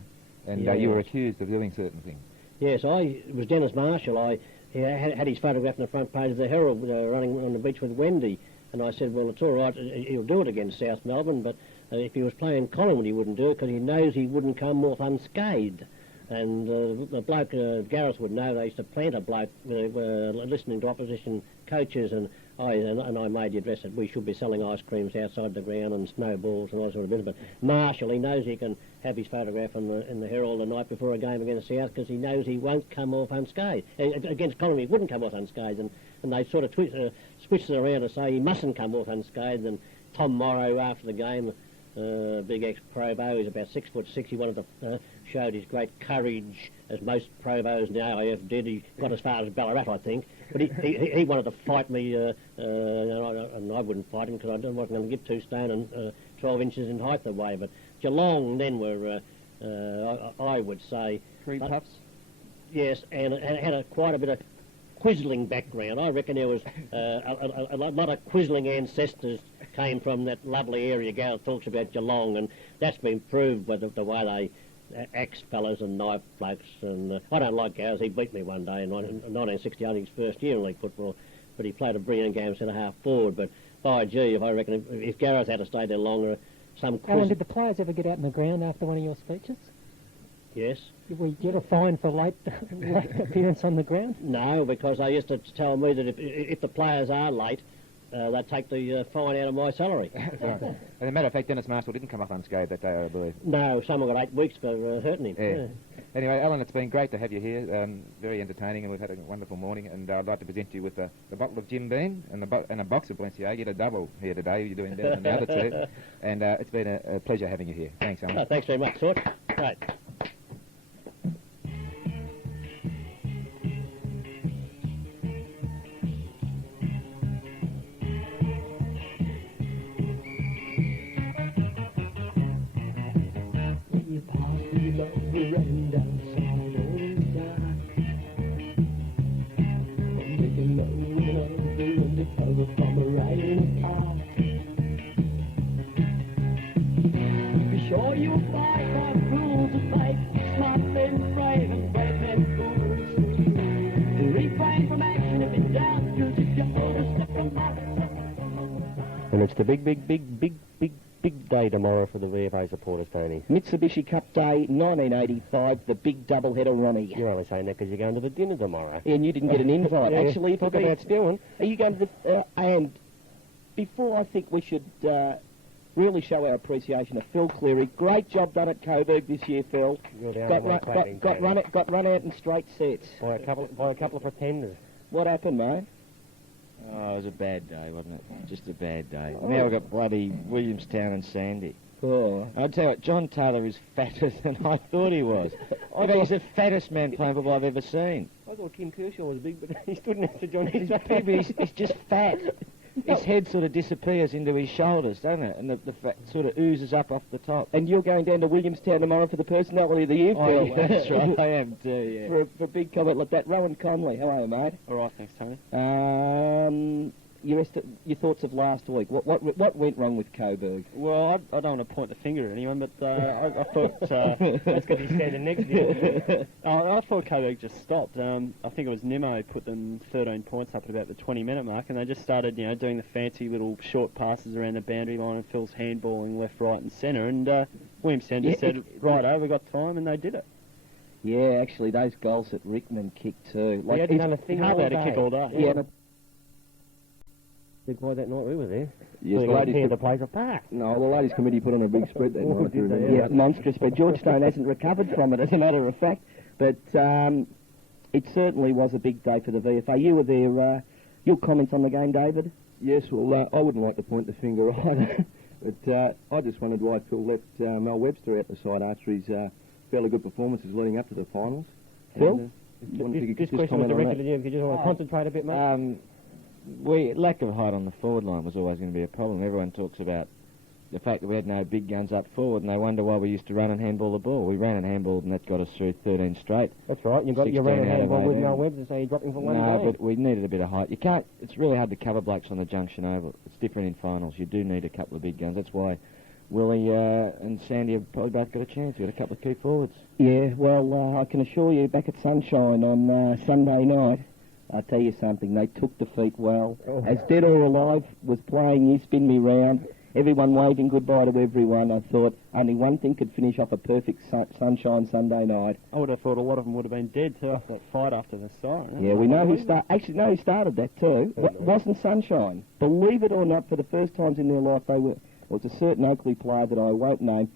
you were accused of doing certain things. Yes, it was Dennis Marshall. He had his photograph on the front page of the Herald running on the beach with Wendy. And I said, well, it's all right, he'll do it against South Melbourne, but if he was playing Collingwood, he wouldn't do it because he knows he wouldn't come off unscathed. And the bloke, Gareth would know, they used to plant a bloke listening to opposition coaches, and I made the address that we should be selling ice creams outside the ground and snowballs and all that sort of business. But Marshall, he knows he can have his photograph in the Herald the night before a game against South, because he knows he won't come off unscathed. Against Colony, he wouldn't come off unscathed, and they sort of switched it around to say he mustn't come off unscathed. And Tom Morrow, after the game, big ex-provo, he's about 6'6", he wanted to showed his great courage, as most provos in the AIF did. He got as far as Ballarat, I think, but he wanted to fight me, and I wouldn't fight him because I wasn't going to give 2 stone and 12 inches in height away. But Geelong then were, I would say, 3 puffs. Yes, and had quite a bit of Quisling background. I reckon there was a lot of Quisling ancestors came from that lovely area Gareth talks about, Geelong, and that's been proved by the way they axe fellas and knife blokes. And I don't like Gareth. He beat me one day in 1960, I think his first year in league football, but he played a brilliant game centre-half forward. But by gee, if I reckon if Gareth had to stay there longer, some Alan, did the players ever get out in the ground after one of your speeches? Yes. Did we get a fine for late appearance on the ground? No, because they used to tell me that if the players are late, they'd take the fine out of my salary. Right. As a matter of fact, Dennis Marshall didn't come off unscathed that day, I believe. No, someone got 8 weeks for hurting him. Yeah. Anyway, Alan, it's been great to have you here. Very entertaining, and we've had a wonderful morning. And I'd like to present you with a bottle of Jim Beam and a box of Balenciaga. You get a double here today. You're doing better than the other 2. And it's been a pleasure having you here. Thanks, Alan. Oh, thanks very much, Sort. Great. And it's the big day tomorrow for the VFA supporters, Tony. Mitsubishi Cup Day 1985, the big double-header, Ronnie. You're only saying that because you're going to the dinner tomorrow. And you didn't get an invite. Yeah, Actually, talk about stealing. Are you going to the... and before, I think we should really show our appreciation of Phil Cleary. Great job done at Coburg this year, Phil. You're the only one clapping, got run out in straight sets. By a couple of pretenders. What happened, mate? Oh, it was a bad day, wasn't it? Just a bad day. Now we've got bloody Williamstown and Sandy. Oh. I'll tell you what, John Taylor is fatter than I thought he was. I think he's the fattest man playing football I've ever seen. I thought Kim Kershaw was big, but he stood next to John. He's big, but he's just fat. His head sort of disappears into his shoulders, doesn't it? And the fat sort of oozes up off the top. And you're going down to Williamstown tomorrow for the Personality of the Year, Phil. Oh, yeah, that's right, I am too, yeah. For a big comment like that. Rowan Conley, how are you, mate? All right, thanks, Tony. Your thoughts of last week. What went wrong with Coburg? Well, I don't want to point the finger at anyone, but I thought... That's because he's standing next to you. I thought Coburg just stopped. I think it was Nemo put them 13 points up at about the 20-minute mark, and they just started, doing the fancy little short passes around the boundary line, and Phil's handballing left, right and centre, and Williamstown just said, righto, we got time, and they did it. Yeah, actually, those goals that Rickman kicked too. He hadn't done a thing all had a kick all day. Yeah. Why that night we were there? Yes, we ladies. the place apart. No, the ladies committee put on a big spread that night. Did they? Yeah, monstrous. But Georgetown hasn't recovered from it, as a matter of fact. But it certainly was a big day for the VFA. You were there. Your comments on the game, David? Yes, well, I wouldn't like to point the finger either. But I just wondered why Phil left Mel Webster out the side after his fairly good performances leading up to the finals. Phil? This question was directed to you. If you just want to concentrate a bit, mate. Lack of height on the forward line was always going to be a problem. Everyone talks about the fact that we had no big guns up forward, and they wonder why we used to run and handball the ball. We ran and handballed, and that got us through 13 straight. That's right. You ran a handball with Mel Webster, so you dropped him for one No, game. but we needed a bit of height. You can't. It's really hard to cover blokes on the junction oval. It's different in finals. You do need a couple of big guns. That's why Willie and Sandy have probably both got a chance. We had a couple of key forwards. Yeah, well, I can assure you, back at Sunshine on Sunday night, I'll tell you something, they took defeat well. As Dead or Alive was playing You Spin Me Round, everyone waving goodbye to everyone. I thought only one thing could finish off a perfect sunshine Sunday night. I would have thought a lot of them would have been dead too after that fight after the siren. Yeah, we know who who started that too. Wasn't Sunshine. Believe it or not, for the first times in their life they were. Well, it's a certain Oakley player that I won't name,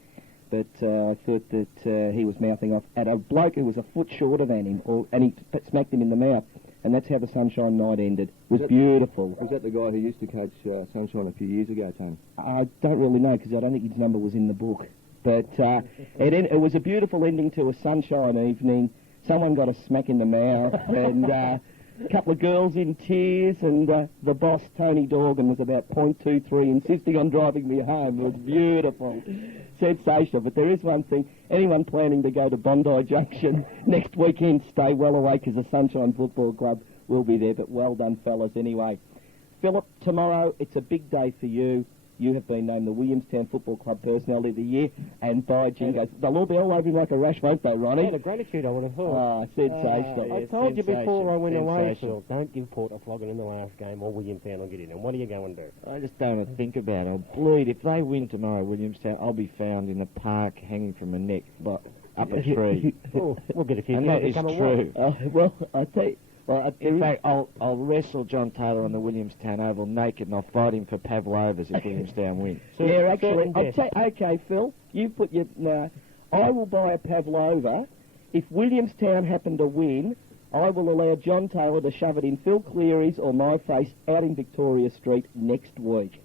but I thought that he was mouthing off at a bloke who was a foot shorter than him, and he smacked him in the mouth. And that's how the Sunshine night ended. It was beautiful. Was that the guy who used to coach Sunshine a few years ago, Tony? I don't really know, because I don't think his number was in the book. But it was a beautiful ending to a sunshine evening. Someone got a smack in the mouth, and a couple of girls in tears, and the boss, Tony Dorgan, was about .23, insisting on driving me home. It was beautiful. Sensational. But there is one thing. Anyone planning to go to Bondi Junction next weekend, stay well away, because the Sunshine Football Club will be there. But well done, fellas, anyway. Philip, tomorrow it's a big day for you. You have been named the Williamstown Football Club Personality of the Year, and by jingo, they'll all be all over him like a rash, won't they, Ronnie? Out of gratitude, I would have thought. Oh, sensational. I told you before I went away, Phil, don't give Port a flogging in the last game, or Williamstown will get in. And what are you going to do? I just don't want to think about it. I'll bleed. If they win tomorrow, Williamstown, I'll be found in the park hanging from a neck, but up a tree. Oh, we'll get a few. And that is true. Well, I tell you. Well, in fact, I'll wrestle John Taylor on the Williamstown Oval naked, and I'll fight him for Pavlovas if Williamstown win. Yeah, actually, I'll say, okay, Phil, you put your... I will buy a Pavlova. If Williamstown happen to win, I will allow John Taylor to shove it in Phil Cleary's or my face out in Victoria Street next week.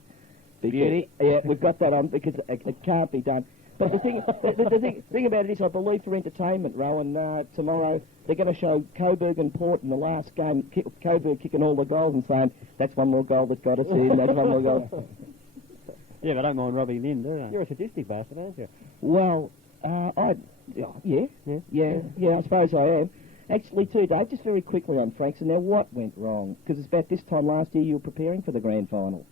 Beauty. Yeah, we've got that on, because it can't be done. But the thing about it is, I believe for entertainment, Rowan, tomorrow they're going to show Coburg and Port in the last game, Coburg kicking all the goals and saying, that's one more goal that got us in, that's one more goal. Yeah, but I don't mind Robbie Lynn, do I? You're a sadistic bastard, aren't you? Well, I suppose I am. Actually, too, Dave, just very quickly on Franks, and now what went wrong? Because it's about this time last year you were preparing for the grand final.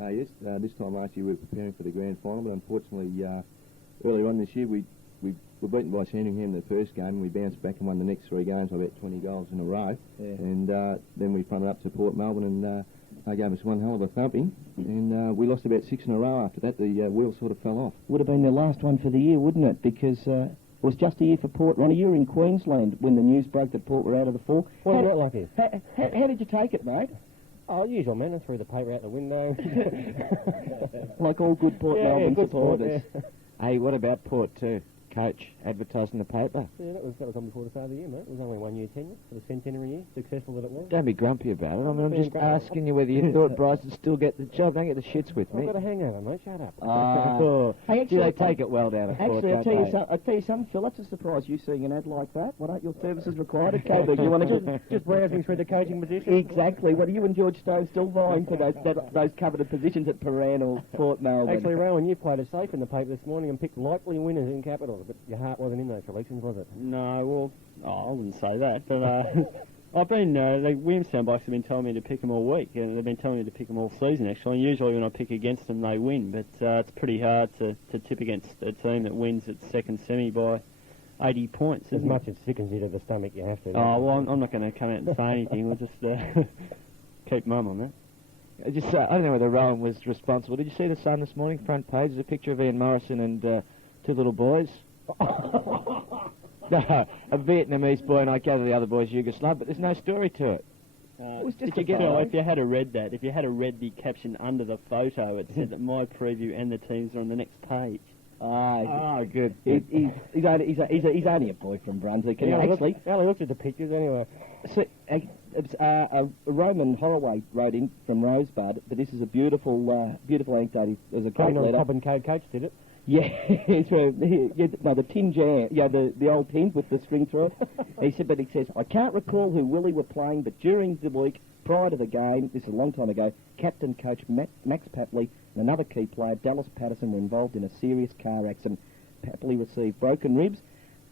Yes, this time last year we were preparing for the grand final, but unfortunately, earlier on this year we were beaten by Sandringham the first game, and we bounced back and won the next 3 games by about 20 goals in a row. Yeah. And then we fronted up to Port Melbourne, and they gave us one hell of a thumping, and we lost about 6 in a row after that. The wheels sort of fell off. Would have been the last one for the year, wouldn't it? Because it was just a year for Port. Ronnie, you were in Queensland when the news broke that Port were out of the 4. Well, not lucky. How did you take it, mate? Oh, usual, man. I threw the paper out the window. Like all good Port Melbourne good supporters. Sport, Hey, what about Port too? Coach advertising the paper. Yeah, that was on before the start of the year, mate. It was only 1 year tenure for the centenary year. Successful that it was. Don't be grumpy about it. I mean, I'm just asking you whether you thought Bryce would still get the job. Don't get the shits with me. I've got a hangover, mate. Shut up. Hey, actually, they take it well down at Port, actually, don't they? I'll tell you something, Phil. That's a surprise you seeing an ad like that. What aren't your services required at Coburg? You want to just browsing through the coaching positions? Exactly. What are you and George Stone still vying for those coveted positions at Paran or Port Melbourne? Actually, Rowan, you played it safe in the paper this morning and picked likely winners in Capitals, but your heart wasn't in those selections, was it? No, well, I wouldn't say that, but I've been, the Williamstown Bucks have been telling me to pick them all week, and they've been telling me to pick them all season, actually. And usually when I pick against them, they win, but it's pretty hard to tip against a team that wins its second semi by 80 points. As much as sickens you to the stomach, you have to. Oh, well, I'm not going to come out and say anything. We'll just keep mum on that. I don't know whether Rowan was responsible. Did you see the Sun this morning? Front page, there's a picture of Ian Morrison and 2 little boys. No, a Vietnamese boy, and I gather the other boy's Yugoslav, but there's no story to it. It was just if you had read the caption under the photo, it said that my preview and the teams are on the next page. Oh, good. He's only a boy from Brunswick. Yeah, I actually, only looked at the pictures anyway. So, Roman Holloway wrote in from Rosebud, but this is a beautiful anecdote. There's a great letter. Cobb and Code coach did it. Yeah, the tin jam, the old tins with the string through it. He says, I can't recall who Willie were playing, but during the week prior to the game, this is a long time ago, Captain Coach Max Papley and another key player, Dallas Patterson, were involved in a serious car accident. Papley received broken ribs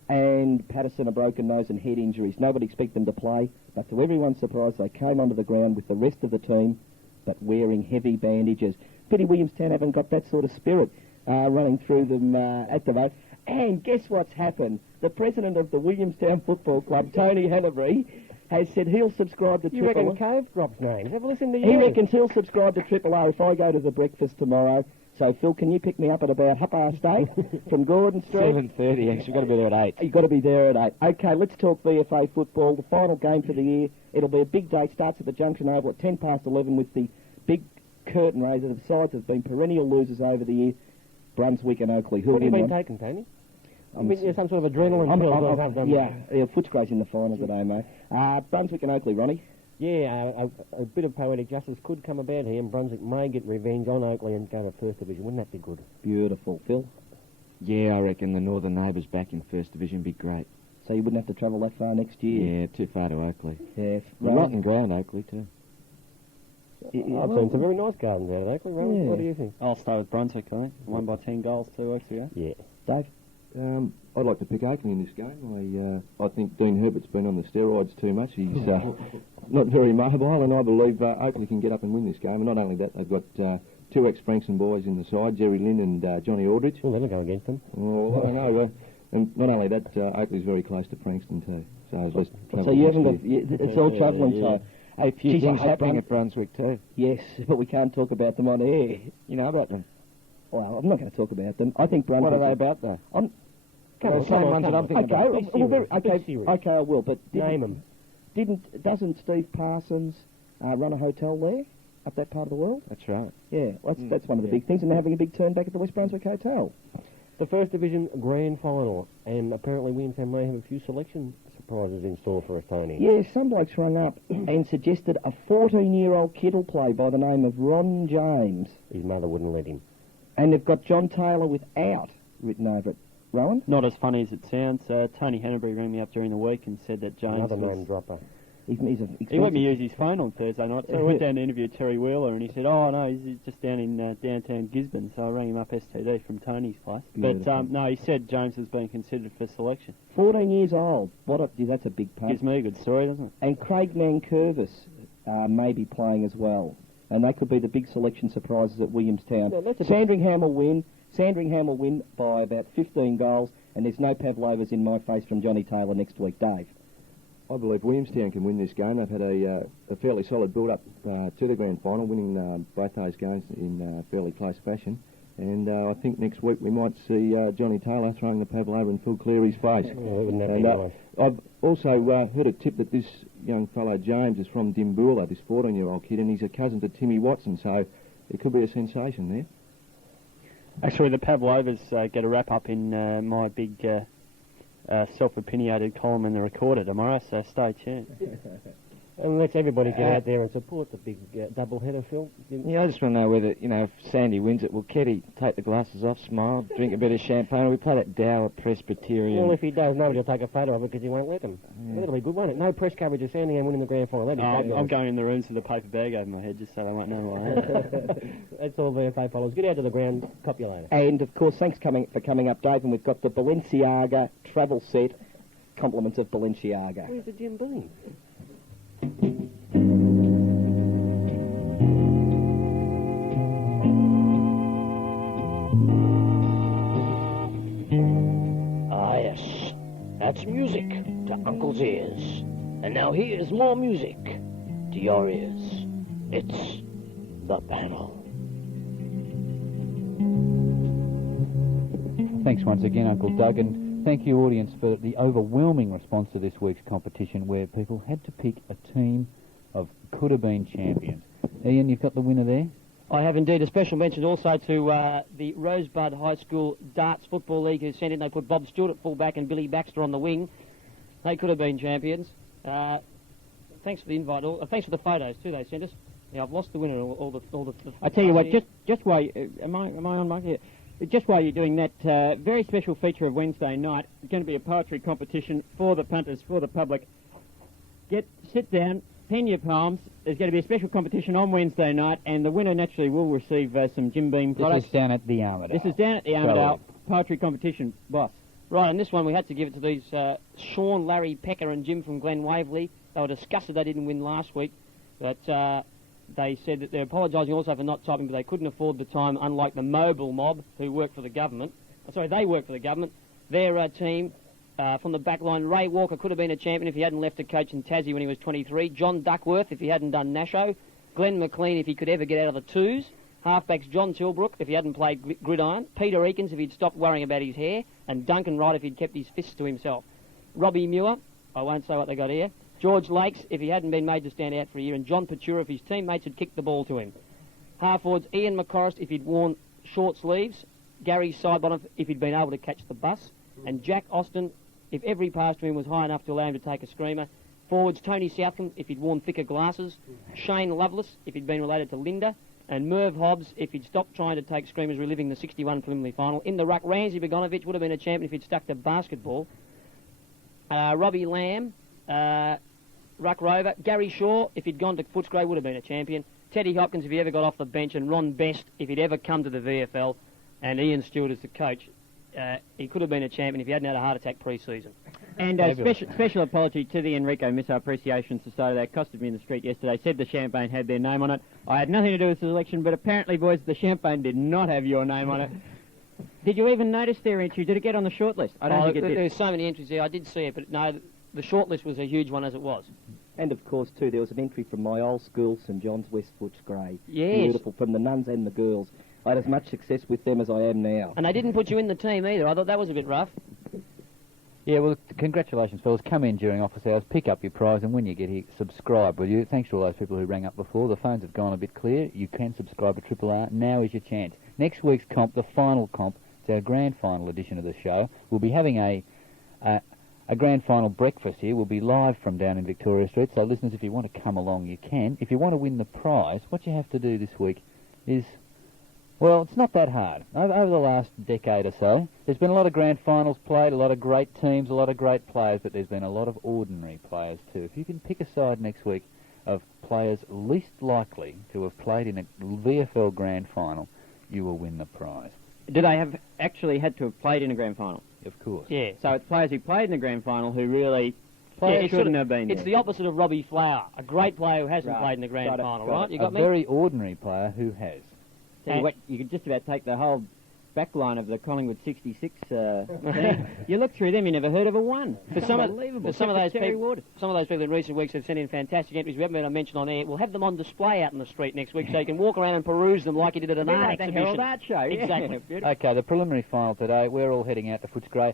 and Patterson a broken nose and head injuries. Nobody expected them to play, but to everyone's surprise, they came onto the ground with the rest of the team, but wearing heavy bandages. Pity Williamstown haven't got that sort of spirit running through them at the moment. And guess what's happened? The president of the Williamstown Football Club, Tony Hanbury, has said he'll subscribe to You reckon Cove drops names? Have a listen to you. He reckons he'll subscribe to Triple R if I go to the breakfast tomorrow. So, Phil, can you pick me up at about 8:30 from Gordon Street? 7:30, actually. You've got to be there at 8. You've got to be there at 8. Okay, let's talk VFA football. The final game for the year. It'll be a big day. Starts at the Junction Oval at 11:10 with the big curtain raiser. The sides have been perennial losers over the year. Brunswick and Oakley. Who What have you win been one? taking, Tony? I mean, some sort of adrenaline pill or something. Yeah, Footscray's in the final today, mate. Brunswick and Oakley, Ronnie. Yeah, a bit of poetic justice could come about here, and Brunswick may get revenge on Oakley and go to First Division. Wouldn't that be good? Beautiful. Phil? Yeah, I reckon the Northern Neighbours back in First Division would be great. So you wouldn't have to travel that far next year? Yeah, too far to Oakley. Yeah. Rotten ground, Oakley, too. I've seen some very nice gardens out of Oakley. Rowan, what do you think? I'll stay with Brunswick, I think. Won by 10 goals 2 weeks ago. Yeah. Dave? I'd like to pick Oakley in this game. I think Dean Herbert's been on the steroids too much. He's not very mobile, and I believe Oakley can get up and win this game. And not only that, they've got two ex-Frankston boys in the side, Jerry Lynn and Johnny Aldridge. Well, that'll go against them. Well, I don't know. And not only that, Oakley's very close to Frankston too. So you haven't got... It's all travelling, so... A few things happening at Brunswick too. Yes, but we can't talk about them on air. You know about them? Well, I'm not going to talk about them. I think Brunswick... What are they about, though? Come on. Okay, I will, but... Name them. Doesn't Steve Parsons run a hotel there, up that part of the world? That's right. Yeah, that's one of the big things, and they're having a big turn back at the West Brunswick Hotel. The First Division Grand Final, and apparently Williamstown may have a few selection surprises in store for us, Tony. Yeah, some blokes rang up and suggested a 14-year-old kid will play by the name of Ron James. His mother wouldn't let him. And they've got John Taylor with out written over it. Rowan? Not as funny as it sounds. Tony Hanbury rang me up during the week and said that James Another was... name dropper. He let me use his phone on Thursday night, so I went down to interview Terry Wheeler, and he said, oh, no, he's just down in downtown Gisborne, so I rang him up STD from Tony's place. Beautiful. But, no, he said James has been considered for selection. 14 years old. That's a big punt. Gives me a good story, doesn't it? And Craig Nankervis may be playing as well. And they could be the big selection surprises at Williamstown. No, Sandringham will win. Sandringham will win by about 15 goals, and there's no Pavlovas in my face from Johnny Taylor next week. Dave? I believe Williamstown can win this game. They've had a fairly solid build-up to the grand final, winning both those games in fairly close fashion. And I think next week we might see Johnny Taylor throwing the Pavlova in Phil Cleary's face. Wouldn't that be nice? I've also heard a tip that this young fellow James is from Dimboola, this 14-year-old kid, and he's a cousin to Timmy Watson, so it could be a sensation there. Actually, the Pavlovas get a wrap-up in my big... self-opinionated column in the Recorder tomorrow, so stay tuned. And let's everybody get out there and support the big double-header, Phil. Yeah, I just want to know whether, if Sandy wins it, will Ketty take the glasses off, smile, drink a bit of champagne? We play that dour Presbyterian... Well, if he does, nobody will take a photo of it because he won't let them. Yeah. That'll be good, won't it? No press coverage of Sandringham winning the grand final. I'm going in the rooms with a paper bag over my head just so they won't know who I am. That's all VFA followers. Get out to the ground. Cop you later. And, of course, thanks for coming up, Dave, and we've got the Balenciaga travel set. Compliments of Balenciaga. Where's the Jim Beam? Ah, yes. That's music to Uncle's ears. And now here's more music to your ears. It's The Panel. Thanks once again, Uncle Doug, and thank you, audience, for the overwhelming response to this week's competition where people had to pick a team of Coodabeen champions. Ian, you've got the winner there? I have indeed. A special mention also to the Rosebud High School Darts Football League who sent in. They put Bob Stewart at full-back and Billy Baxter on the wing. They could have been champions. Thanks for the invite. Thanks for the photos too they sent us. Yeah, I've lost the winner. All the I tell you what, just while am I on mic here? Just while you're doing that, very special feature of Wednesday night, it's going to be a poetry competition for the punters, for the public. Sit down, pen your poems. There's going to be a special competition on Wednesday night, and the winner naturally will receive some Jim Beam products. This is down at the Armadale. This is down at the Armadale poetry competition, boss. Right, and this one we had to give it to these Sean, Larry, Pecker and Jim from Glen Waverley. They were disgusted they didn't win last week, but they said that they're apologising also for not typing, but they couldn't afford the time, unlike the mobile mob who work for the government. Sorry, they work for the government. Their team from the back line, Ray Walker could have been a champion if he hadn't left to coach in Tassie when he was 23. John Duckworth if he hadn't done Nasho. Glenn McLean if he could ever get out of the twos. Halfbacks John Tilbrook, if he hadn't played gridiron. Peter Eakins, if he'd stopped worrying about his hair. And Duncan Wright, if he'd kept his fists to himself. Robbie Muir, I won't say what they got here. George Lakes, if he hadn't been made to stand out for a year. And John Patura, if his teammates had kicked the ball to him. Half-forwards Ian McCorrist, if he'd worn short sleeves. Gary Sidebottom, if he'd been able to catch the bus. And Jack Austin, if every pass to him was high enough to allow him to take a screamer. Forwards Tony Southcombe, if he'd worn thicker glasses. Shane Lovelace, if he'd been related to Linda. And Merv Hobbs, if he'd stopped trying to take screamers reliving the 61 preliminary final. In the ruck, Ramsey Begonovich would have been a champion if he'd stuck to basketball. Robbie Lamb, ruck rover. Gary Shaw, if he'd gone to Footscray, would have been a champion. Teddy Hopkins, if he ever got off the bench. And Ron Best, if he'd ever come to the VFL. And Ian Stewart as the coach. He could have been a champion if he hadn't had a heart attack pre-season. And special apology to the Enrico Missa Appreciation Society. They accosted me in the street yesterday, said the Champagne had their name on it. I had nothing to do with the selection, but apparently, boys, the Champagne did not have your name on it. Did you even notice their entry? Did it get on the shortlist? I don't think it did. There's so many entries there. I did see it, but no, the shortlist was a huge one as it was. And of course, too, there was an entry from my old school, St John's West Footscray. Yes. Beautiful, from the nuns and the girls. I had as much success with them as I am now. And they didn't put you in the team either. I thought that was a bit rough. Yeah, well, congratulations, fellas. Come in during office hours, pick up your prize, and when you get here, subscribe, will you? Thanks to all those people who rang up before. The phones have gone a bit clear. You can subscribe to Triple R. Now is your chance. Next week's comp, the final comp, it's our grand final edition of the show. We'll be having a grand final breakfast here. We'll be live from down in Victoria Street, so listeners, if you want to come along, you can. If you want to win the prize, what you have to do this week is... Well, it's not that hard. Over the last decade or so, there's been a lot of grand finals played, a lot of great teams, a lot of great players, but there's been a lot of ordinary players too. If you can pick a side next week of players least likely to have played in a VFL grand final, you will win the prize. Do they have actually had to have played in a grand final? Of course. Yeah, so it's players who played in the grand final who really shouldn't have been there. It's the opposite of Robbie Flower, a great player who hasn't played in the grand final, right? You got me? A very ordinary player who has. Tell you what, you could just about take the whole back line of the Collingwood 66 team. You look through them, you never heard of a one. For some of those people in recent weeks have sent in fantastic entries we haven't been mentioned on air. We'll have them on display out in the street next week so you can walk around and peruse them like you did at an art exhibition. Herald Art Show, exactly. Okay, the preliminary final today. We're all heading out to Footscray.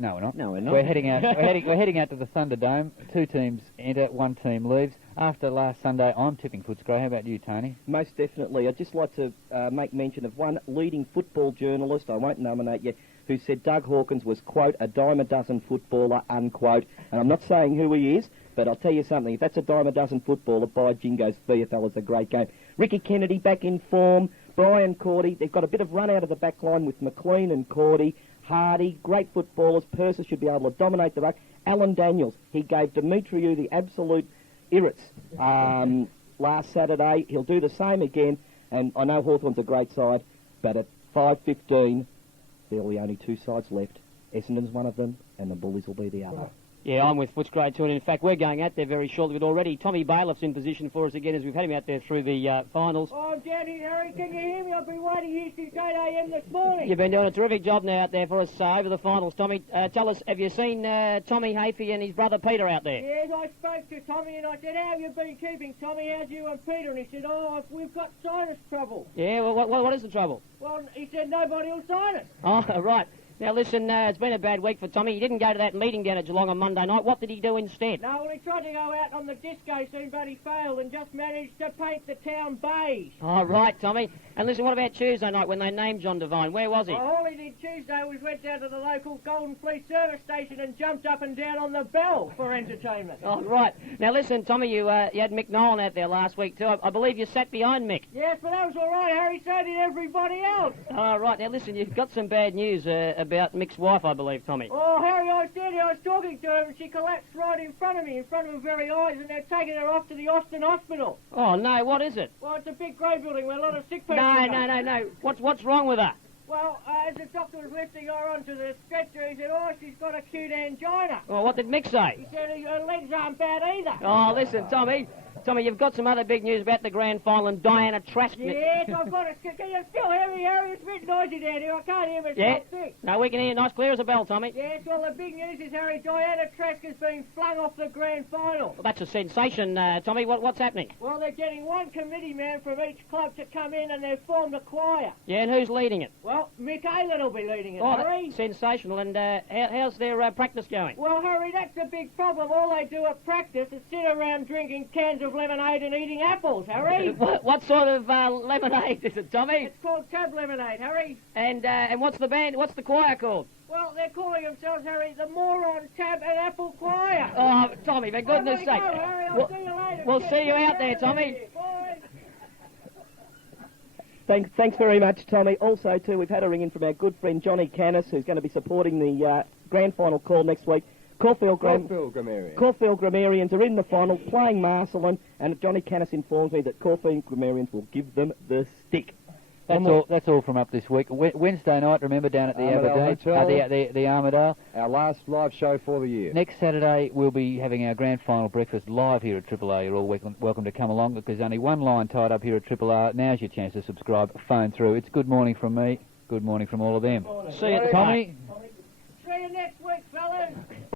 No, we're not. No, we're not. We're heading out. we're heading out to the Thunderdome. 2 teams enter, 1 team leaves. After last Sunday, I'm tipping Footscray. How about you, Tony? Most definitely. I'd just like to make mention of one leading football journalist, I won't nominate you, who said Doug Hawkins was, quote, a dime a dozen footballer, unquote. And I'm not saying who he is, but I'll tell you something. If that's a dime a dozen footballer, by jingoes, VFL is a great game. Ricky Kennedy back in form. Brian Cordy. They've got a bit of run out of the back line with McLean and Cordy. Hardy, great footballers. Purser should be able to dominate the ruck. Alan Daniels, he gave Demetriou the absolute irrits last Saturday. He'll do the same again. And I know Hawthorn's a great side, but at 5:15, there will be only 2 sides left. Essendon's one of them, and the Bullies will be the other. Yeah, I'm with Footscray too, and in fact, we're going out there very shortly, but already Tommy Bailiff's in position for us again as we've had him out there through the finals. Oh, I'm down here, Harry. Can you hear me? I've been waiting here since 8 a.m. this morning. You've been doing a terrific job now out there for us over the finals, Tommy. Tell us, have you seen Tommy Hafey and his brother Peter out there? Yes, I spoke to Tommy and I said, how have you been keeping, Tommy? How's you and Peter? And he said, oh, we've got sinus trouble. Yeah, well, what is the trouble? Well, he said nobody will sign us. Oh, right. Now, listen, it's been a bad week for Tommy. He didn't go to that meeting down at Geelong on Monday night. What did he do instead? No, well, he tried to go out on the disco scene, but he failed and just managed to paint the town beige. Oh, right, Tommy. And listen, what about Tuesday night when they named John Devine? Where was he? Well, all he did Tuesday was went down to the local Golden Fleece service station and jumped up and down on the bell for entertainment. Oh, right. Now, listen, Tommy, you had Mick Nolan out there last week, too. I believe you sat behind Mick. Yes, but that was all right, Harry. So did everybody else. Oh, right. Now, listen, you've got some bad news about Mick's wife, I believe, Tommy. Oh, Harry, I was standing, I was talking to her, and she collapsed right in front of me, in front of her very eyes, and they're taking her off to the Austin Hospital. Oh, no, what is it? Well, it's a big grey building where a lot of sick people No. What's wrong with her? Well, as the doctor was lifting her onto the stretcher, he said, oh, she's got acute angina. Well, what did Mick say? He said her legs aren't bad either. Oh, listen, Tommy, Tommy, you've got some other big news about the grand final and Diana Trask. Yes, I've got a... Can you still hear me, Harry? It's a bit noisy down here. I can't hear myself think. No, we can hear nice clear as a bell, Tommy. Yes, well, the big news is, Harry, Diana Trask has been flung off the grand final. Well, that's a sensation, Tommy. What's happening? Well, they're getting one committee man from each club to come in and they've formed a choir. Yeah, and who's leading it? Well, Mick Aylen will be leading it, Oh, Harry. sensational. And how's their practice going? Well, Harry, that's the big problem. All they do at practice is sit around drinking cans of lemonade and eating apples, Harry. What sort of lemonade is it, Tommy? It's called tab lemonade, Harry. And what's the choir called? Well, they're calling themselves, Harry, the Moron Tab and Apple Choir. Oh, Tommy, for goodness sake. Go, Harry. I'll see you later. We'll see you out there, Tommy. Thanks very much, Tommy. Also, too, we've had a ring in from our good friend Johnny Canis, who's going to be supporting the grand final call next week. Caulfield Grammarians are in the final, playing Marcelin, and Johnny Canis informs me that Caulfield Grammarians will give them the stick. That's all from up this week. Wednesday night, remember, down at the Aberdeen, the Armadale. Our last live show for the year. Next Saturday, we'll be having our grand final breakfast live here at Triple R. You're all welcome to come along. There's only one line tied up here at Triple R. Now's your chance to subscribe. Phone through. It's good morning from me. Good morning from all of them. See you, Tommy.